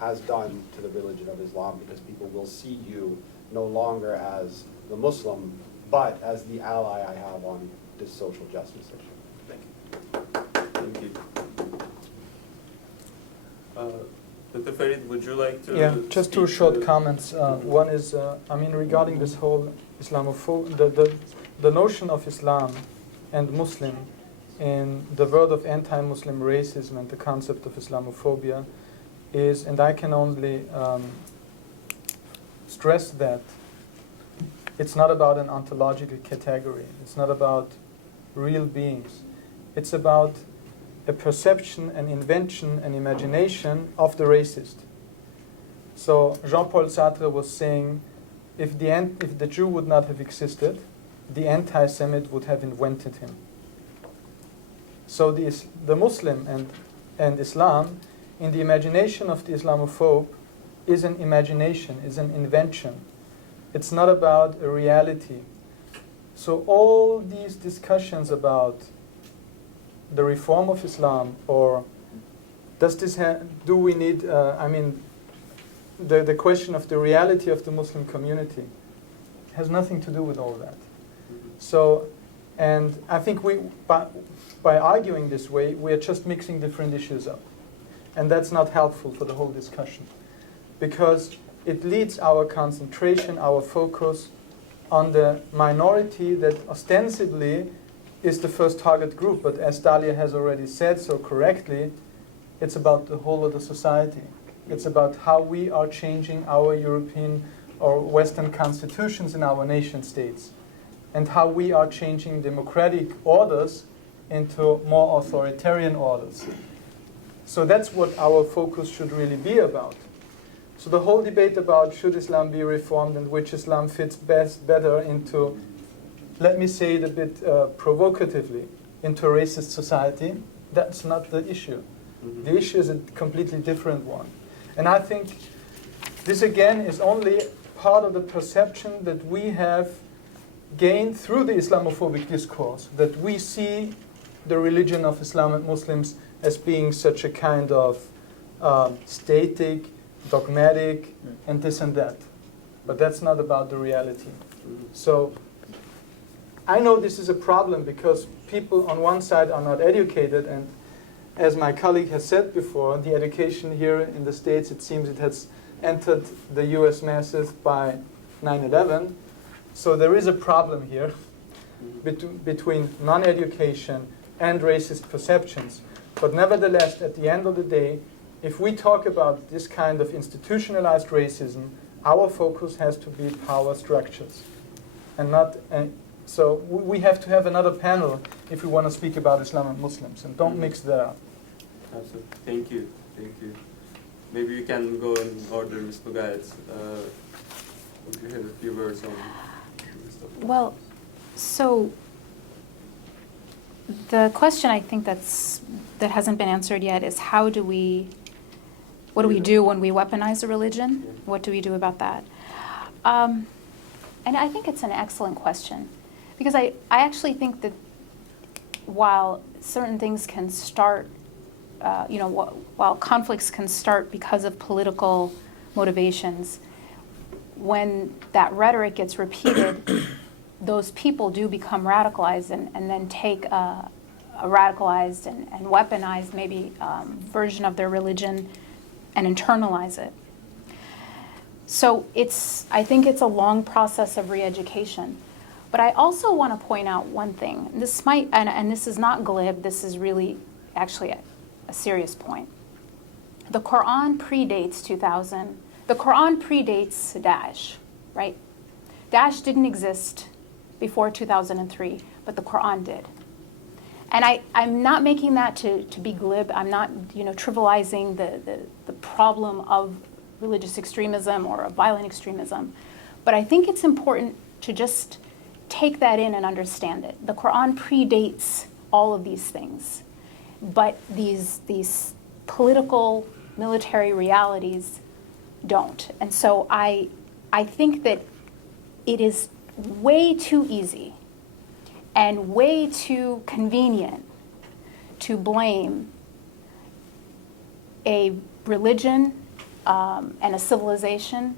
has done to the religion of Islam, because people will see you no longer as the Muslim, but as the ally I have on this social justice issue. Thank you. Thank you. Dr. Farid, would you like to? Yeah, just 2 speak short to comments. One is, regarding this whole Islamophobia, the notion of Islam and Muslim in the world of anti-Muslim racism and the concept of Islamophobia is, and I can only stress that, it's not about an ontological category. It's not about real beings. It's about a perception, an invention, an imagination of the racist. So Jean-Paul Sartre was saying, if the Jew would not have existed, the anti-Semite would have invented him. So the Muslim and Islam, in the imagination of the Islamophobe, is an imagination, is an invention. It's not about a reality. So all these discussions about the reform of Islam, or do we need, the question of the reality of the Muslim community has nothing to do with all that. So, and I think by arguing this way, we are just mixing different issues up. And that's not helpful for the whole discussion, because it leads our concentration, our focus on the minority that ostensibly is the first target group. But as Dalia has already said so correctly, it's about the whole of the society. It's about how we are changing our European or Western constitutions in our nation states, and how we are changing democratic orders into more authoritarian orders. So that's what our focus should really be about. So the whole debate about should Islam be reformed and which Islam fits better into, let me say it a bit provocatively, into a racist society, that's not the issue. Mm-hmm. The issue is a completely different one. And I think this again is only part of the perception that we have gained through the Islamophobic discourse, that we see the religion of Islamic Muslims as being such a kind of static, dogmatic, and this and that. But that's not about the reality. So I know this is a problem because people on one side are not educated, and as my colleague has said before, the education here in the States, it seems it has entered the US masses by 9/11. So there is a problem here. between non-education and racist perceptions. But nevertheless, at the end of the day, if we talk about this kind of institutionalized racism, our focus has to be power structures. And not, so we have to have another panel if we want to speak about Islam and Muslims, and don't mix that up. Absolutely. Thank you. Thank you. Maybe you can go in order, Ms. Mogahed. Would you have a few words on this topic? Well, so the question I think that hasn't been answered yet is what do we do when we weaponize a religion? What do we do about that? And I think it's an excellent question, because I actually think that while certain things can start, while conflicts can start because of political motivations, when that rhetoric gets repeated, those people do become radicalized and then take a radicalized and weaponized maybe version of their religion and internalize it. So I think it's a long process of re-education. But I also want to point out one thing. This might, and this is not glib, this is really actually a serious point. The Quran predates 2000. The Quran predates Daesh, right? Daesh didn't exist before 2003, but the Quran did. And I'm not making that to be glib. I'm not trivializing the problem of religious extremism or of violent extremism. But I think it's important to just take that in and understand it. The Quran predates all of these things. But these political, military realities don't. And so I think that it is way too easy and way too convenient to blame a religion and a civilization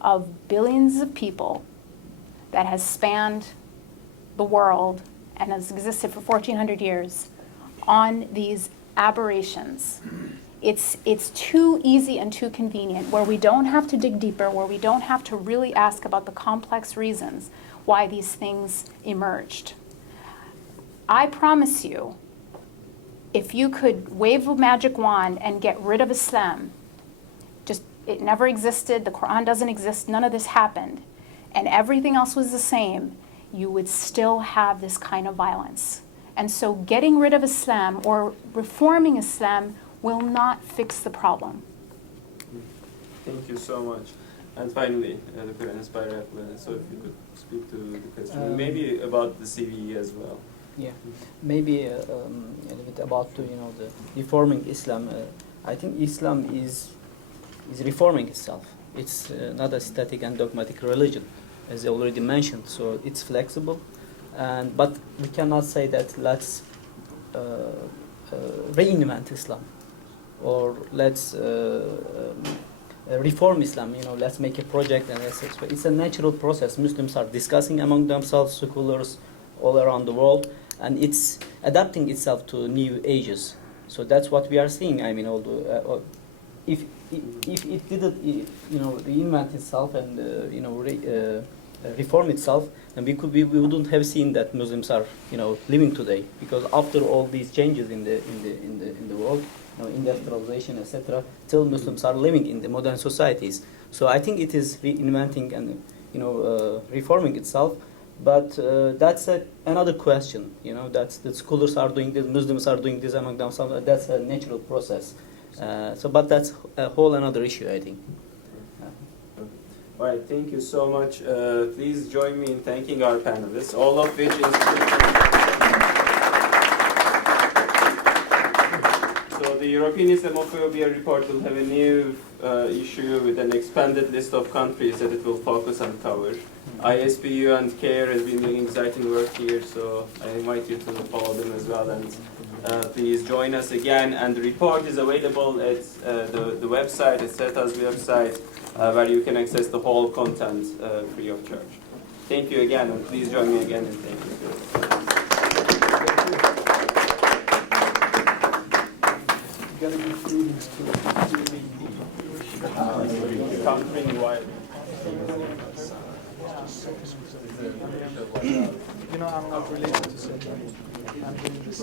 of billions of people that has spanned the world and has existed for 1,400 years on these aberrations. It's too easy and too convenient, where we don't have to dig deeper, where we don't have to really ask about the complex reasons why these things emerged. I promise you, if you could wave a magic wand and get rid of Islam, it never existed, the Quran doesn't exist, none of this happened, and everything else was the same, you would still have this kind of violence. And so getting rid of Islam or reforming Islam will not fix the problem. Thank you so much. And finally, Dr. Enes Bayrakli, so if you could speak to the question, maybe about the CVE as well. Yeah, maybe a little bit about the reforming Islam. I think Islam is reforming itself. It's not a static and dogmatic religion, as I already mentioned. So it's flexible, but we cannot say that let's reinvent Islam, or let's reform Islam. Let's make a project, and it's a natural process. Muslims are discussing among themselves, scholars all around the world, and it's adapting itself to new ages. So that's what we are seeing. I mean, although if it didn't, reinvent itself and reform itself, then we wouldn't have seen that Muslims are living today, because after all these changes in the world, industrialization, etc., still Muslims are living in the modern societies. So I think it is reinventing and reforming itself. But that's another question. That scholars are doing this, Muslims are doing this among themselves. That's a natural process. But that's a whole another issue, I think. All right, thank you so much. Please join me in thanking our panelists, all of which is... So the European Islamophobia report will have a new issue with an expanded list of countries that it will focus and cover. ISPU and CAIR has been doing exciting work here, so I invite you to follow them as well. And please join us again. And the report is available at the website, at SETA's website, where you can access the whole content free of charge. Thank you again, and please join me again, and thank you. Countering wide. You know, I'm not related to SETA. I'm doing this.